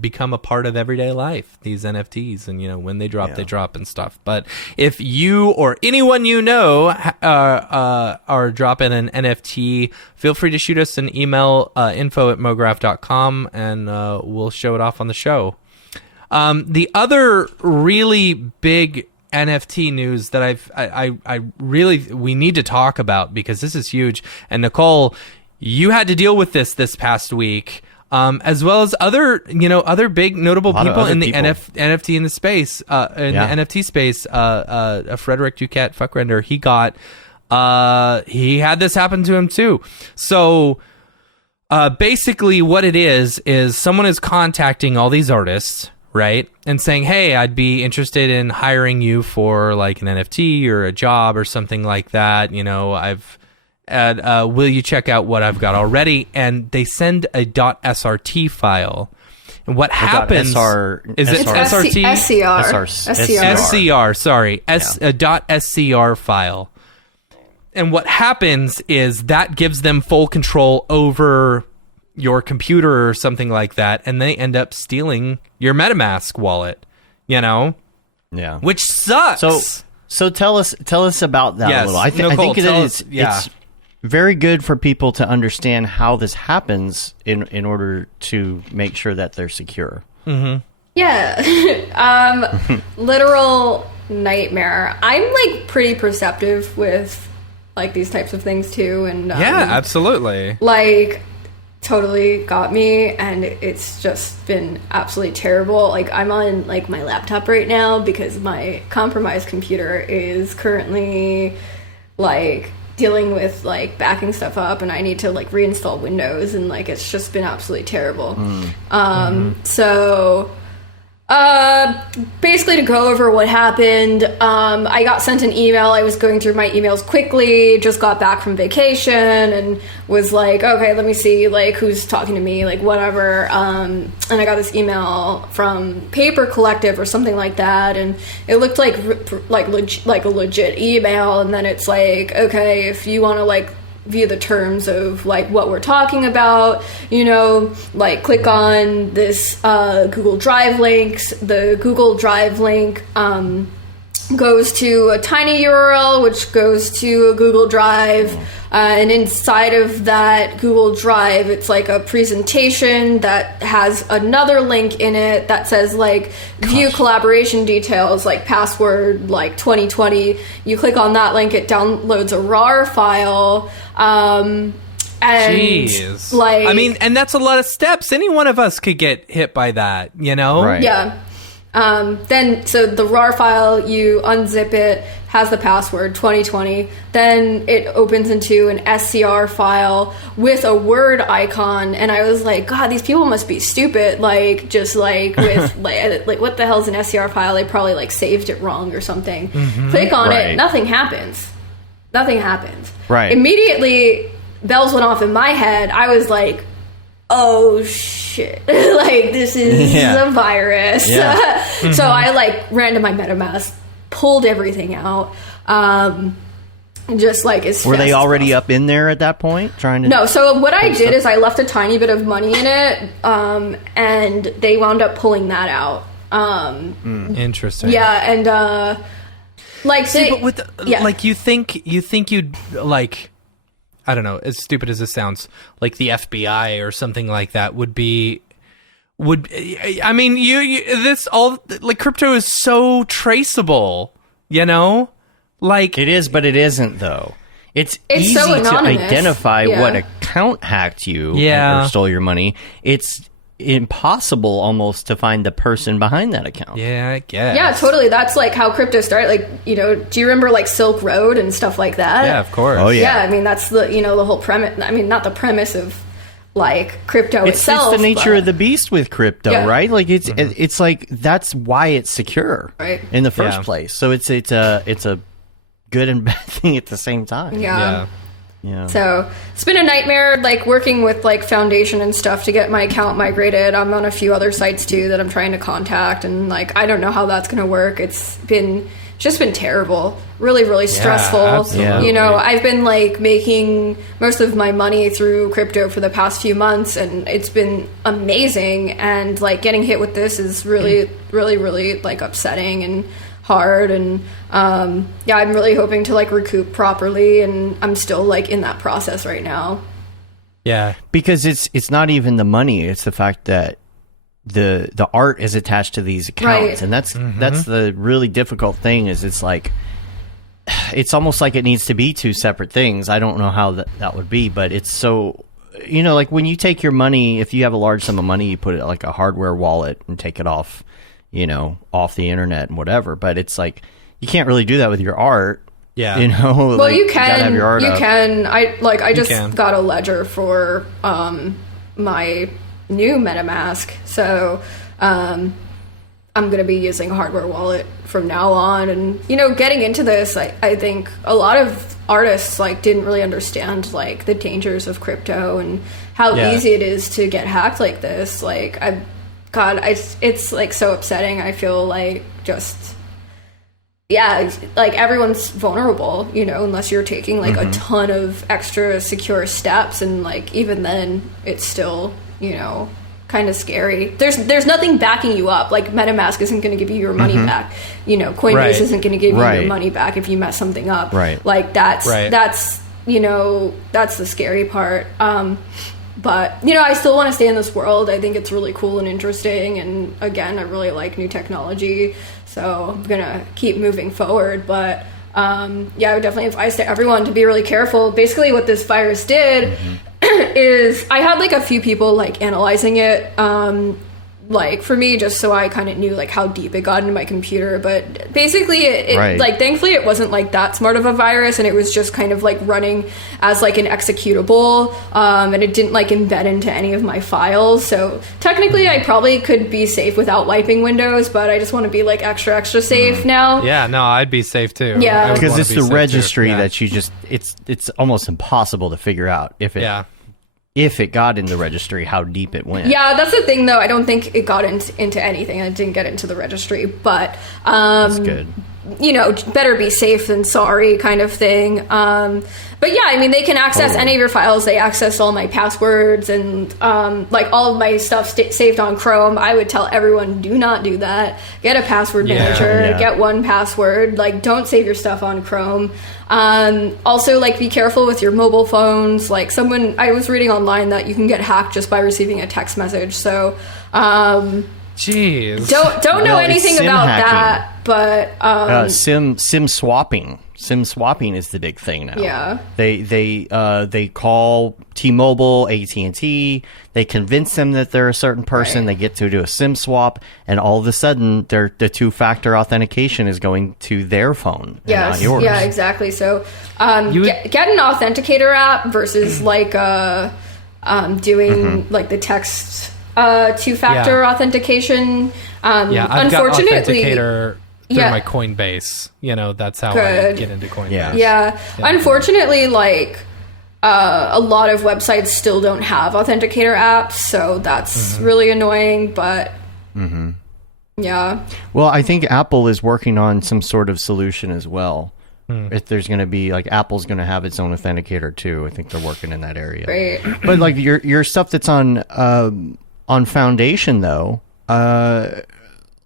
become a part of everyday life. These NFTs, and you know, when they drop, they drop and stuff. But if you or anyone you know are dropping an NFT, feel free to shoot us an email, info@mograph.com, and we'll show it off on the show. The other really big NFT news that we need to talk about, because this is huge, and Nicole, you had to deal with this past week, as well as other big notable people in the NFT in the space, the NFT space. Frederick Duquette Fuckrender, he had this happen to him too. So basically, what it is someone is contacting all these artists, right, and saying, hey, I'd be interested in hiring you for like an NFT or a job or something like that. You know, will you check out what I've got already? And they send a .srt file. And what happens is it SRT? SCR, sorry. A .scr file. And what happens is that gives them full control over your computer or something like that, and they end up stealing your MetaMask wallet, you know? Yeah. Which sucks. So tell us about that a little. I think it's very good for people to understand how this happens in order to make sure that they're secure. Mm-hmm. Yeah. Literal nightmare. I'm like pretty perceptive with like these types of things too, and yeah, absolutely. Like, totally got me, and it's just been absolutely terrible. Like, I'm on like my laptop right now because my compromised computer is currently like dealing with like backing stuff up, and I need to like reinstall Windows, and like it's just been absolutely terrible. So basically, to go over what happened, I got sent an email. I was going through my emails quickly, just got back from vacation, and was like, okay, let me see like who's talking to me, like whatever. And I got this email from Paper Collective or something like that, and it looked like a legit email. And then it's like, okay, if you want to like view the terms of like what we're talking about, like click on this Google Drive links. The Google Drive link goes to a tiny URL, which goes to a Google Drive. And inside of that Google Drive, it's like a presentation that has another link in it that says like view collaboration details, like password, like 2020. You click on that link, it downloads a RAR file. And jeez. like, I mean, and that's a lot of steps. Any one of us could get hit by that, Right. Yeah. Then, so the RAR file, you unzip it, has the password 2020. Then it opens into an SCR file with a Word icon. And I was like, God, these people must be stupid. Like, just like with like what the hell's an SCR file? They probably like saved it wrong or something. Click on it, nothing happens. Nothing happens. Right. Immediately, bells went off in my head. I was like, oh shit, like this is a virus. Yeah. So I like ran to my MetaMask, pulled everything out, just like as Were fast they as already possible. up in there at that point trying to? No, so what I did is I left a tiny bit of money in it, and they wound up pulling that out. Interesting. Yeah, and like See, they, but with like you think you'd like, I don't know, as stupid as this sounds, like the FBI or something like that I mean, you this all, like, crypto is so traceable, like It is, but it isn't though. It's easy so to anonymous. identify Yeah. what account hacked you Yeah. or stole your money. It's impossible almost to find the person behind that account. yeah, I guess. yeah, totally. That's like how crypto started. Like, do you remember like Silk Road and stuff like that? Yeah, of course. Oh, yeah. Yeah, I mean that's the the whole premise. I mean, not the premise of like crypto It's itself. the nature but- of the beast with crypto, Yeah. right? Like it's like that's why it's secure, Right. in the first Yeah. place. So it's a good and bad thing at the same time. Yeah. Yeah. So it's been a nightmare, like working with like Foundation and stuff to get my account migrated. I'm on a few other sites too that I'm trying to contact, and like I don't know how that's going to work. It's just been terrible, really, really stressful. absolutely. I've been like making most of my money through crypto for the past few months, and it's been amazing. And like getting hit with this is really, really, really like upsetting and hard. And I'm really hoping to like recoup properly, and I'm still like in that process right now. Yeah. Because it's not even the money, it's the fact that the art is attached to these accounts. Right. And that's the really difficult thing, is it's like it's almost like it needs to be two separate things. I don't know how that would be, but it's so, like when you take your money, if you have a large sum of money, you put it like a hardware wallet and take it off the internet and whatever. But it's like you can't really do that with your art. Yeah. Well, like, you gotta have can. your art You up. can. I just can. got a ledger for my new MetaMask, so I'm going to be using a hardware wallet from now on. And getting into this, I think a lot of artists like didn't really understand like the dangers of crypto and how Yeah. easy it is to get hacked like this. Like it's like so upsetting. I feel like like everyone's vulnerable, unless you're taking like a ton of extra secure steps, and like even then it's still, kind of scary. There's nothing backing you up. Like MetaMask isn't going to give you your money back. Coinbase Right. isn't going to give you Right. your money back if you mess something up. Right. Like that's Right. that's the scary part. But I still want to stay in this world. I think it's really cool and interesting, and again, I really like new technology, so I'm gonna keep moving forward. But I would definitely advise to everyone to be really careful. Basically, what this virus did is I had like a few people like analyzing it, like for me, just so I kind of knew like how deep it got into my computer. But basically it Right. like thankfully it wasn't like that smart of a virus, and it was just kind of like running as like an executable, and it didn't like embed into any of my files. So technically I probably could be safe without wiping Windows, but I just want to be like extra safe now. Yeah, no, I'd be safe too. Yeah. I would Because wanna it's be the safe too. registry Yeah. that you just it's almost impossible to figure out if it got in the registry, how deep it went. Yeah, that's the thing, though. I don't think it got into anything. I didn't get into the registry, but That's good. better be safe than sorry kind of thing. But yeah, I mean, they can access any of your files. They access all my passwords and like all of my stuff saved on Chrome. I would tell everyone, do not do that. Get a password manager. Get 1Password. Like, don't save your stuff on Chrome. Also, like, be careful with your mobile phones. Like, I was reading online that you can get hacked just by receiving a text message. So, jeez, don't know anything about hacking. that, but sim swapping. Sim swapping is the big thing now. Yeah. They call T-Mobile, AT&T. They convince them that they're a certain person. Right. They get to do a SIM swap, and all of a sudden, the two-factor authentication is going to their phone and not yours. Yeah, exactly. So, get an authenticator app versus like doing like the text two-factor authentication. I've unfortunately, got authenticator through my Coinbase. That's how I get into Coinbase. Yeah. Unfortunately, like a lot of websites still don't have authenticator apps, so that's really annoying. But yeah. Well, I think Apple is working on some sort of solution as well. If there's going to be like Apple's going to have its own authenticator too. I think they're working in that area. Right. But like your stuff that's on Foundation though.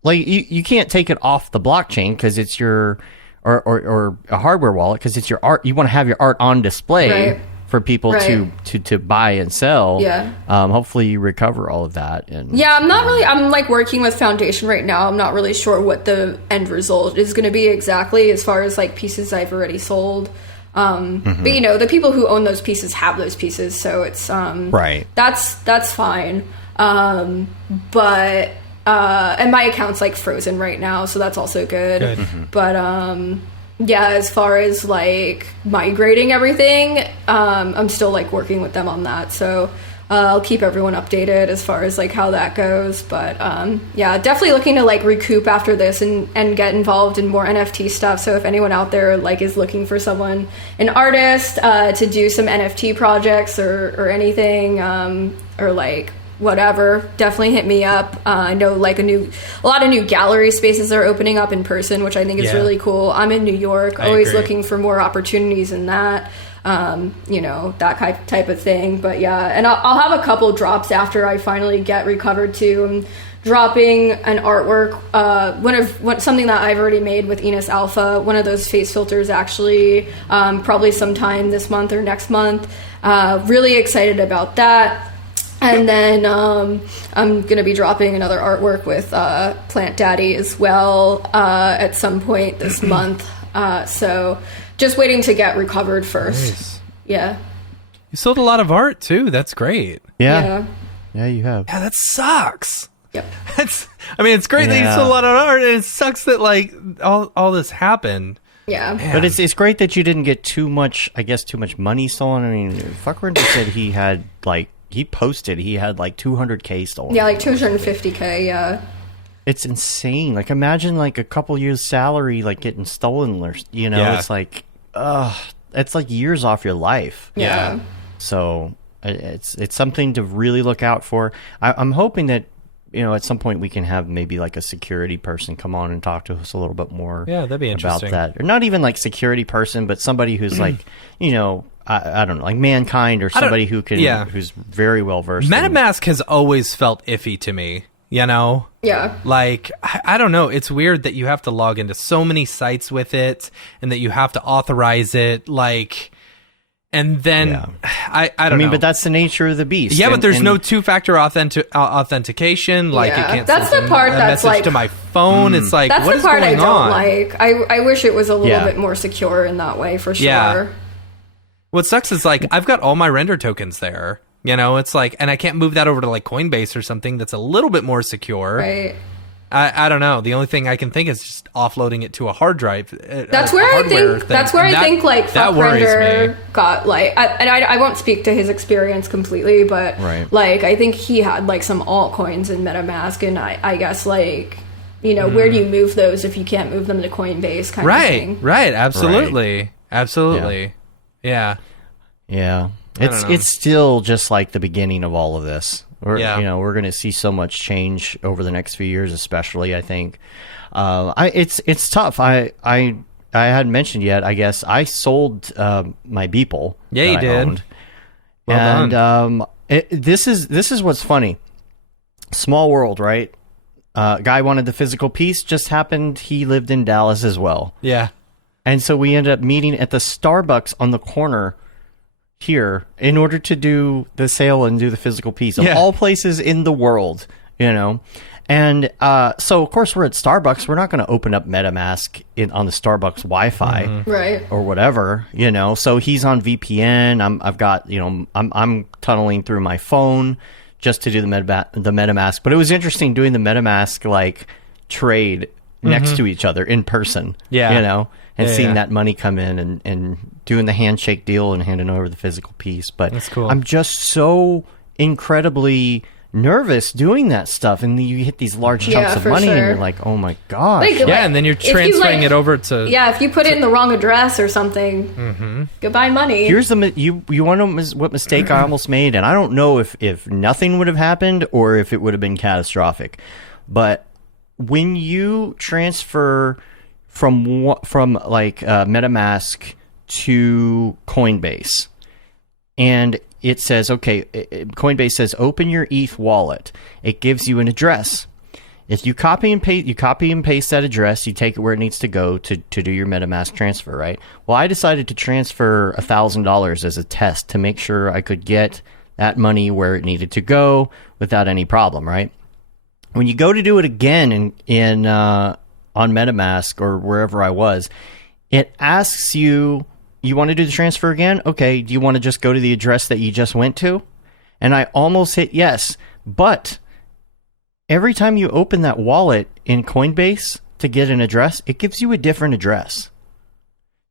Like you can't take it off the blockchain because it's your or a hardware wallet because it's your art. You want to have your art on display for people to buy and sell. Yeah. Hopefully you recover all of that. And I'm like working with Foundation right now. I'm not really sure what the end result is going to be exactly as far as like pieces I've already sold. But the people who own those pieces have those pieces, so it's that's fine. But and my account's like frozen right now, so that's also good. But as far as like migrating everything, I'm still like working with them on that, so I'll keep everyone updated as far as like how that goes. But definitely looking to like recoup after this and get involved in more NFT stuff. So if anyone out there like is looking for an artist to do some NFT projects or anything, or like whatever, definitely hit me up. I know like a lot of new gallery spaces are opening up in person, which I think is really cool. I'm in New York, always looking for more opportunities in that, that type of thing. But and I'll have a couple drops after I finally get recovered too. I'm dropping an artwork, something that I've already made with Enos Alpha, one of those face filters actually, probably sometime this month or next month. Really excited about that. And then I'm going to be dropping another artwork with Plant Daddy as well at some point this month. So just waiting to get recovered first. Nice. Yeah. You sold a lot of art too. That's great. Yeah, you have. Yeah, that sucks. Yep. It's great that you sold a lot of art, and it sucks that like all this happened. Yeah. Man. But it's great that you didn't get too much money stolen. I mean, Fuckrunter said he had like, he posted he had like 200K stolen. Yeah, like 250K, yeah. It's insane. Like, imagine like a couple years salary like getting stolen, or it's like it's like years off your life. Yeah. So it's something to really look out for. I'm hoping that at some point we can have maybe like a security person come on and talk to us a little bit more. Yeah, that'd be interesting. About that, or not even like security person, but somebody who's like I don't know, like Mankind, or somebody who can, who's very well versed. MetaMask has always felt iffy to me, Yeah. Like, I don't know. It's weird that you have to log into so many sites with it and that you have to authorize it. Like, and then I don't know. But that's the nature of the beast. Yeah, but there's no two-factor authentication. Like, it can't that's send the part a that's message like to my phone. It's like, that's what the is part I going don't on? like. I wish it was a little bit more secure in that way, for sure. Yeah. What sucks is like I've got all my render tokens there. It's like, and I can't move that over to like Coinbase or something that's a little bit more secure. Right. I don't know. The only thing I can think is just offloading it to a hard drive. That's where I think like Fuckrunter got like, I won't speak to his experience completely, but like I think he had like some altcoins in MetaMask, and I guess like, where do you move those if you can't move them to Coinbase kind of thing? Right. Absolutely. Yeah. It's still just like the beginning of all of this. We're going to see so much change over the next few years, especially. I think it's tough. I hadn't mentioned yet. I guess I sold my Beeple. Yeah, you did. Owned. Well done. This is what's funny. Small world, right? Guy wanted the physical piece. Just happened he lived in Dallas as well. Yeah. And so we ended up meeting at the Starbucks on the corner here in order to do the sale and do the physical piece of all places in the world, And so, of course, we're at Starbucks. We're not going to open up MetaMask on the Starbucks Wi-Fi, right, or whatever, So he's on VPN. I'm tunneling through my phone just to do the MetaMask. But it was interesting doing the MetaMask trade next to each other in person, and seeing that money come in and doing the handshake deal and handing over the physical piece. But that's cool. I'm just so incredibly nervous doing that stuff, and you hit these large chunks of money, and you're like, oh my gosh. And then you're transferring it over to... Yeah, if you put it in the wrong address or something, goodbye money. Here's you want to know what mistake I almost made, and I don't know if nothing would have happened or if it would have been catastrophic. But when you transfer from MetaMask to Coinbase, and it says, okay, Coinbase says, open your ETH wallet. It gives you an address. If you copy and paste that address, you take it where it needs to go to do your MetaMask transfer, right? Well, I decided to transfer $1,000 as a test to make sure I could get that money where it needed to go without any problem, right? When you go to do it again on MetaMask or wherever I was, it asks you, you want to do the transfer again? Okay, do you want to just go to the address that you just went to? And I almost hit yes, but every time you open that wallet in Coinbase to get an address, it gives you a different address.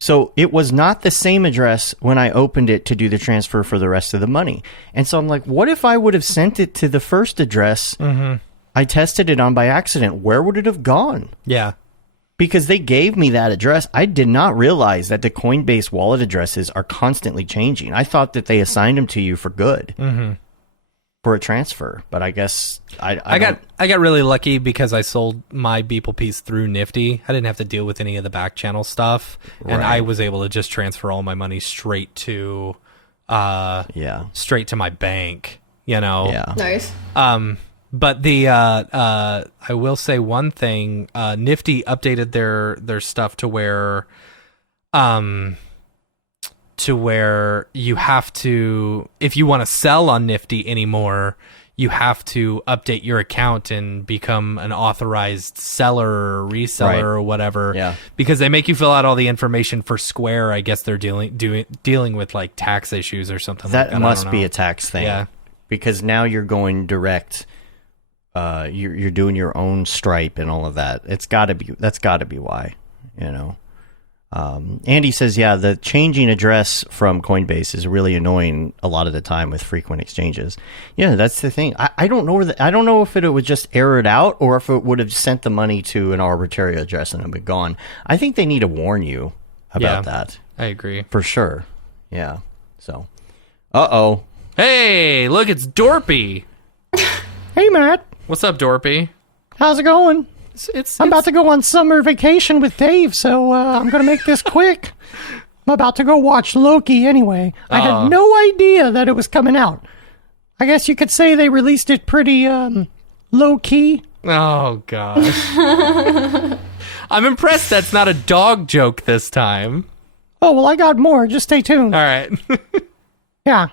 So it was not the same address when I opened it to do the transfer for the rest of the money. And so I'm like, what if I would have sent it to the first address I tested it on by accident? Where would it have gone? Yeah. Because they gave me that address. I did not realize that the Coinbase wallet addresses are constantly changing. I thought that they assigned them to you for good. For a transfer, but I guess I got really lucky because I sold my Beeple piece through Nifty. I didn't have to deal with any of the back channel stuff, and I was able to just transfer all my money straight to straight to my bank. Nice. But I will say one thing. Nifty updated their stuff to where you have to, if you want to sell on Nifty anymore, you have to update your account and become an authorized seller or reseller or whatever. Yeah. Because they make you fill out all the information for Square. I guess they're dealing with like tax issues or something. That like that. must be a tax thing. Yeah. Because now you're going direct. You're doing your own Stripe and all of that. That's got to be why. Andy says, yeah, the changing address from Coinbase is really annoying a lot of the time with frequent exchanges. Yeah, that's the thing. I don't know I don't know if it would just error it out or if it would have sent the money to an arbitrary address and it would be gone. I think they need to warn you about that. I agree. For sure. Yeah. So, uh-oh. Hey, look, it's Jrpgs. Hey, Matt. What's up, Jrpgs? How's it going? It's I'm about to go on summer vacation with Dave, so I'm going to make this quick. I'm about to go watch Loki anyway. I had no idea that it was coming out. I guess you could say they released it pretty low-key. Oh, gosh. I'm impressed that's not a dog joke this time. Oh, well, I got more. Just stay tuned. All right. Yeah.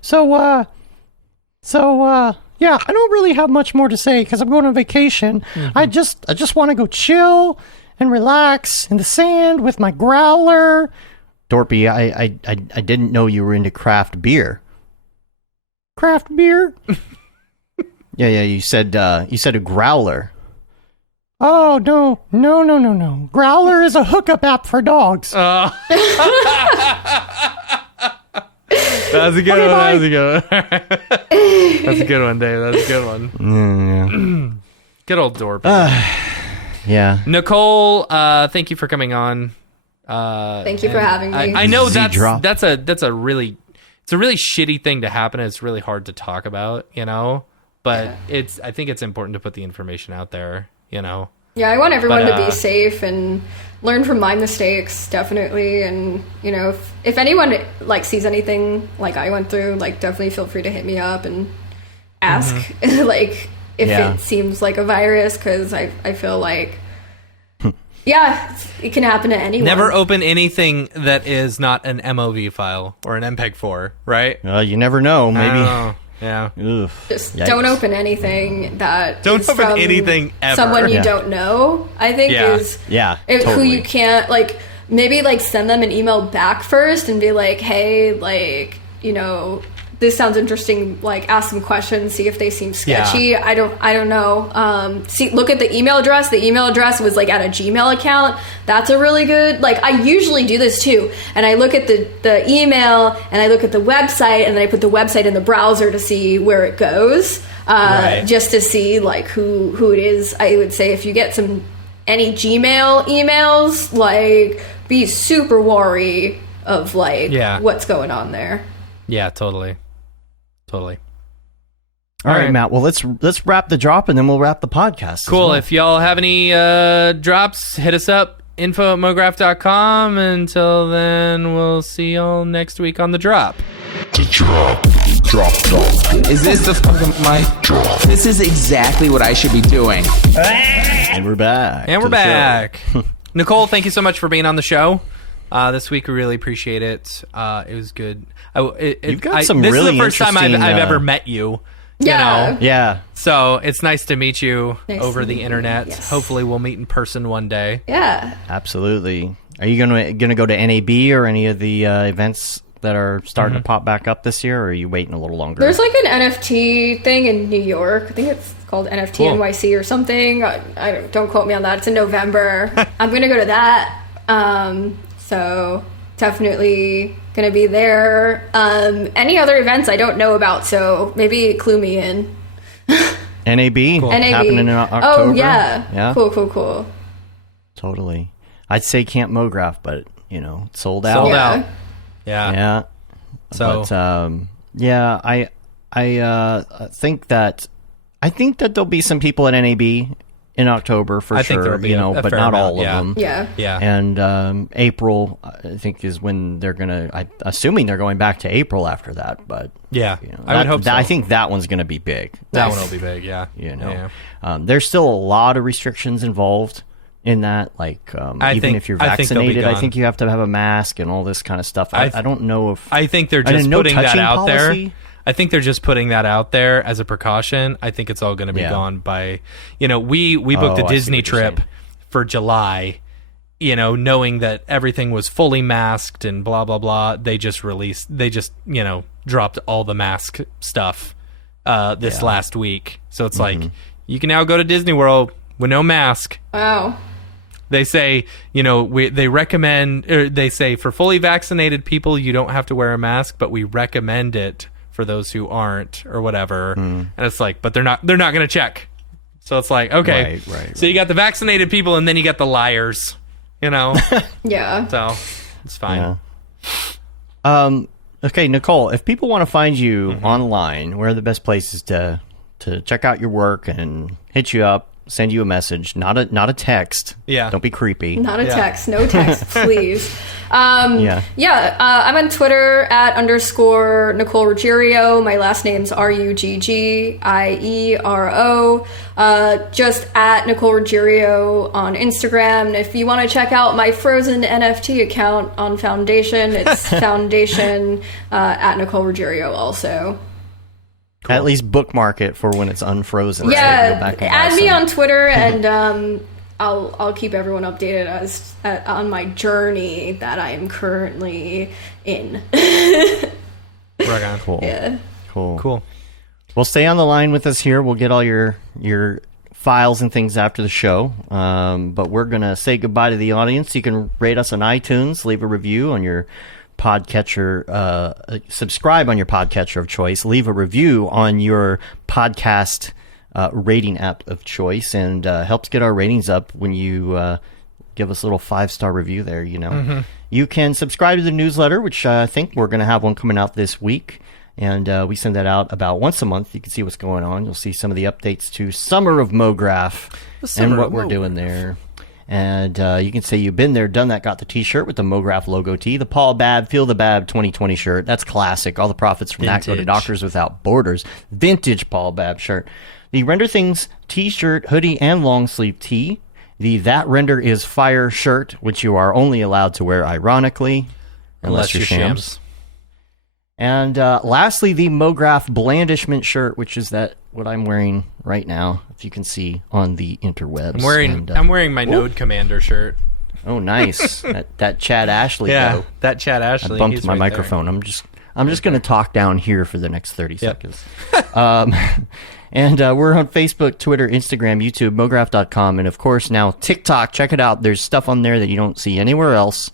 So, yeah, I don't really have much more to say because I'm going on vacation. I just want to go chill and relax in the sand with my growler. Jrpgs, I didn't know you were into craft beer. Craft beer? Yeah. You said a growler. Oh no! Growler is a hookup app for dogs. That's a good one. That's a good one. That's a good one, Dave. That's a good one. Yeah. Good old Jrpgs. Yeah. Nicole, thank you for coming on. Thank you for having me. I know that's a really, it's a really shitty thing to happen. It's really hard to talk about, you know, but I think it's important to put the information out there, you know. Yeah, I want everyone to be safe and learn from my mistakes, definitely. And, you know, if anyone, like, sees anything like I went through, like, definitely feel free to hit me up and ask, like, if it seems like a virus, because I feel like, it can happen to anyone. Never open anything that is not an MOV file or an MPEG-4, right? You never know. Maybe. Yeah. Just don't open anything that don't is open from anything ever. Someone you don't know, I think is totally. who you can't, like, maybe, like, send them an email back first and be like, hey, like, you know, this sounds interesting, like, ask some questions, see if they seem sketchy. I don't know. Look at the email address. The email address was, like, at a Gmail account. That's a really good, like, I usually do this too. And I look at the email and I look at the website and then I put the website in the browser to see where it goes. Just to see, like, who it is. I would say if you get any Gmail emails, like, be super wary of, like, what's going on there. Yeah, totally. All right, Matt. Well, let's wrap the drop and then we'll wrap the podcast. Cool. Well. If y'all have any drops, hit us up. info@mograph.com. Until then, we'll see y'all next week on the drop. The drop. Is this the fucking mic? Drop. This is exactly what I should be doing. And we're back. Nicole, thank you so much for being on the show. This week we really appreciate it. It was good. You've got some this really is the first time I've interesting, ever met you. Yeah. You know? Yeah. So it's nice to meet you Nice over to the meet you, internet. yes. Hopefully we'll meet in person one day. Yeah. Absolutely. Are you gonna go to NAB or any of the events that are starting to pop back up this year, or are you waiting a little longer? There's, like, an NFT thing in New York. I think it's called NFT Cool. NYC or something. Don't quote me on that. It's in November. I'm gonna go to that. So definitely gonna be there. Any other events I don't know about, so maybe clue me in. NAB NAB happening in October. Oh yeah. Yeah. Cool. Totally. I'd say Camp Mograph, but you know, it's sold out. Sold Yeah. out. Yeah. Yeah. So But I think that there'll be some people at NAB in October for I sure. think there'll be a but fair not amount, all of them. Yeah. Yeah. And April, I think, is when they're gonna. Assuming they're going back to April after that. But Yeah. you know, I would hope so. I think that one's gonna be big. that Nice. one will be big. Yeah. You know, Yeah. there's still a lot of restrictions involved in that. Like even if you're I think they'll be vaccinated, I gone. think you have to have a mask and all this kind of stuff. I don't know if I think they're I just didn't know putting that touching out policy. there. I think they're just putting that out there as a precaution. I think it's all going to be Yeah. gone by, you know, we booked Oh, a I see Disney what you're trip saying. for July, you know, knowing that everything was fully masked and blah, blah, blah. They just, you know, dropped all the mask stuff this last week. So it's like, you can now go to Disney World with no mask. Wow. They say, you know, they recommend, or they say for fully vaccinated people, you don't have to wear a mask, but we recommend it for those who aren't, or whatever. And it's like, but they're not going to check. So it's like, okay, Right. so you got the vaccinated people, and then you got the liars, you know. Yeah. So it's fine. Yeah. Okay, Nicole, if people want to find you online, where are the best places to check out your work and hit you up, send you a message, not a text. Yeah. Don't be creepy. Not a Yeah. text. No text, please. Yeah. I'm on Twitter at _ Nicole Ruggiero. My last name's Ruggiero. Just at Nicole Ruggiero on Instagram. If you want to check out my Frozen NFT account on Foundation, it's Foundation at Nicole Ruggiero also. At least bookmark it for when it's unfrozen. so you can go Yeah, back and buy add me some. on Twitter, and I'll keep everyone updated on my journey that I am currently in. Right on. Cool. Yeah. Cool. Well, stay on the line with us here. We'll get all your files and things after the show. But we're going to say goodbye to the audience. You can rate us on iTunes, leave a review on your podcatcher, subscribe on your podcatcher of choice, leave a review on your podcast rating app of choice, and helps get our ratings up when you give us a little 5-star review there, You can subscribe to the newsletter, which I think we're going to have one coming out this week. And we send that out about once a month. You can see what's going on. You'll see some of the updates to Summer of Mograph and what we're doing there. And you can say you've been there, done that, got the T-shirt with the Mograph logo tee, the Paul Babb, Feel the Babb 2020 shirt. That's classic. All the profits from that go to Doctors Without Borders. Vintage Paul Babb shirt. The Render Things T-shirt, hoodie, and long sleeve tee. The That Render is Fire shirt, which you are only allowed to wear ironically, unless you're shams. And lastly, the Mograph Blandishment shirt, which is what I'm wearing right now, if you can see on the interwebs. I'm wearing my Node Commander shirt. Oh, nice! that Chad Ashley. Yeah, that Chad Ashley. I bumped my microphone. There. I'm just going to talk down here for the next 30 seconds. And we're on Facebook, Twitter, Instagram, YouTube, Mograph.com, and of course now TikTok. Check it out. There's stuff on there that you don't see anywhere else.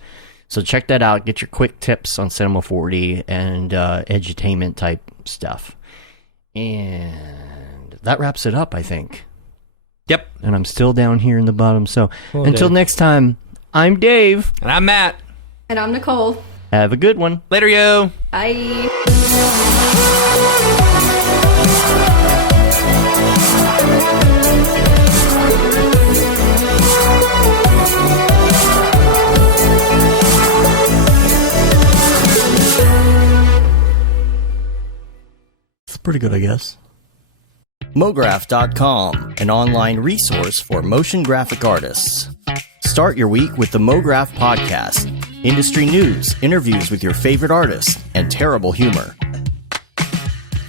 So check that out. Get your quick tips on Cinema 4D and edutainment type stuff. And that wraps it up, I think. Yep. And I'm still down here in the bottom. So until next time, I'm Dave. And I'm Matt. And I'm Nicole. Have a good one. Later, yo. Bye. Pretty good, I guess. Mograph.com, an online resource for motion graphic artists. Start your week with the Mograph Podcast. Industry news, interviews with your favorite artists, and terrible humor.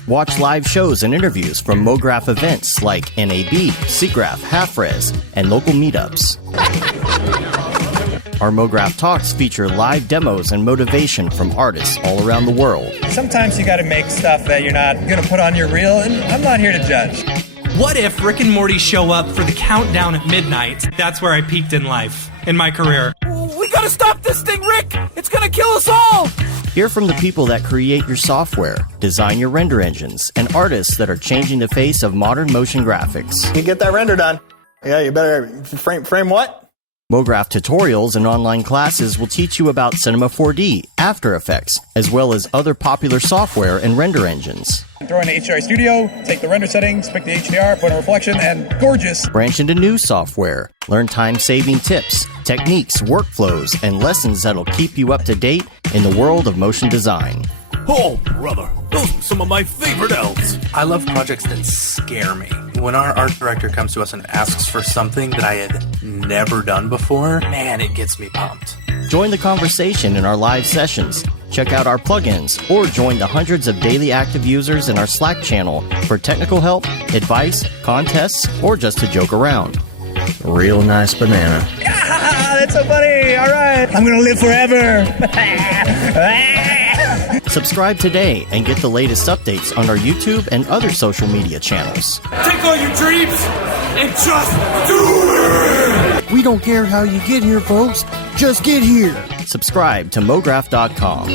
Watch live shows and interviews from Mograph events like NAB, SIGGRAPH, Half-Res, and local meetups. Our Mograph Talks feature live demos and motivation from artists all around the world. Sometimes you gotta make stuff that you're not gonna put on your reel, and I'm not here to judge. What if Rick and Morty show up for the countdown at midnight? That's where I peaked in life, in my career. We gotta stop this thing, Rick! It's gonna kill us all! Hear from the people that create your software, design your render engines, and artists that are changing the face of modern motion graphics. You get that render done. Yeah, you better frame what? Mograph tutorials and online classes will teach you about Cinema 4D, After Effects, as well as other popular software and render engines. Throw in the HDR Studio, take the render settings, pick the HDR, put in a reflection, and gorgeous. Branch into new software. Learn time-saving tips, techniques, workflows, and lessons that'll keep you up to date in the world of motion design. Oh, brother, those are some of my favorite elves. I love projects that scare me. When our art director comes to us and asks for something that I had never done before, man, it gets me pumped. Join the conversation in our live sessions. Check out our plugins or join the hundreds of daily active users in our Slack channel for technical help, advice, contests, or just to joke around. Real nice banana. Yeah, that's so funny. All right. I'm going to live forever. Subscribe today and get the latest updates on our YouTube and other social media channels. Take all your dreams and just do it! We don't care how you get here, folks. Just get here. Subscribe to Mograph.com.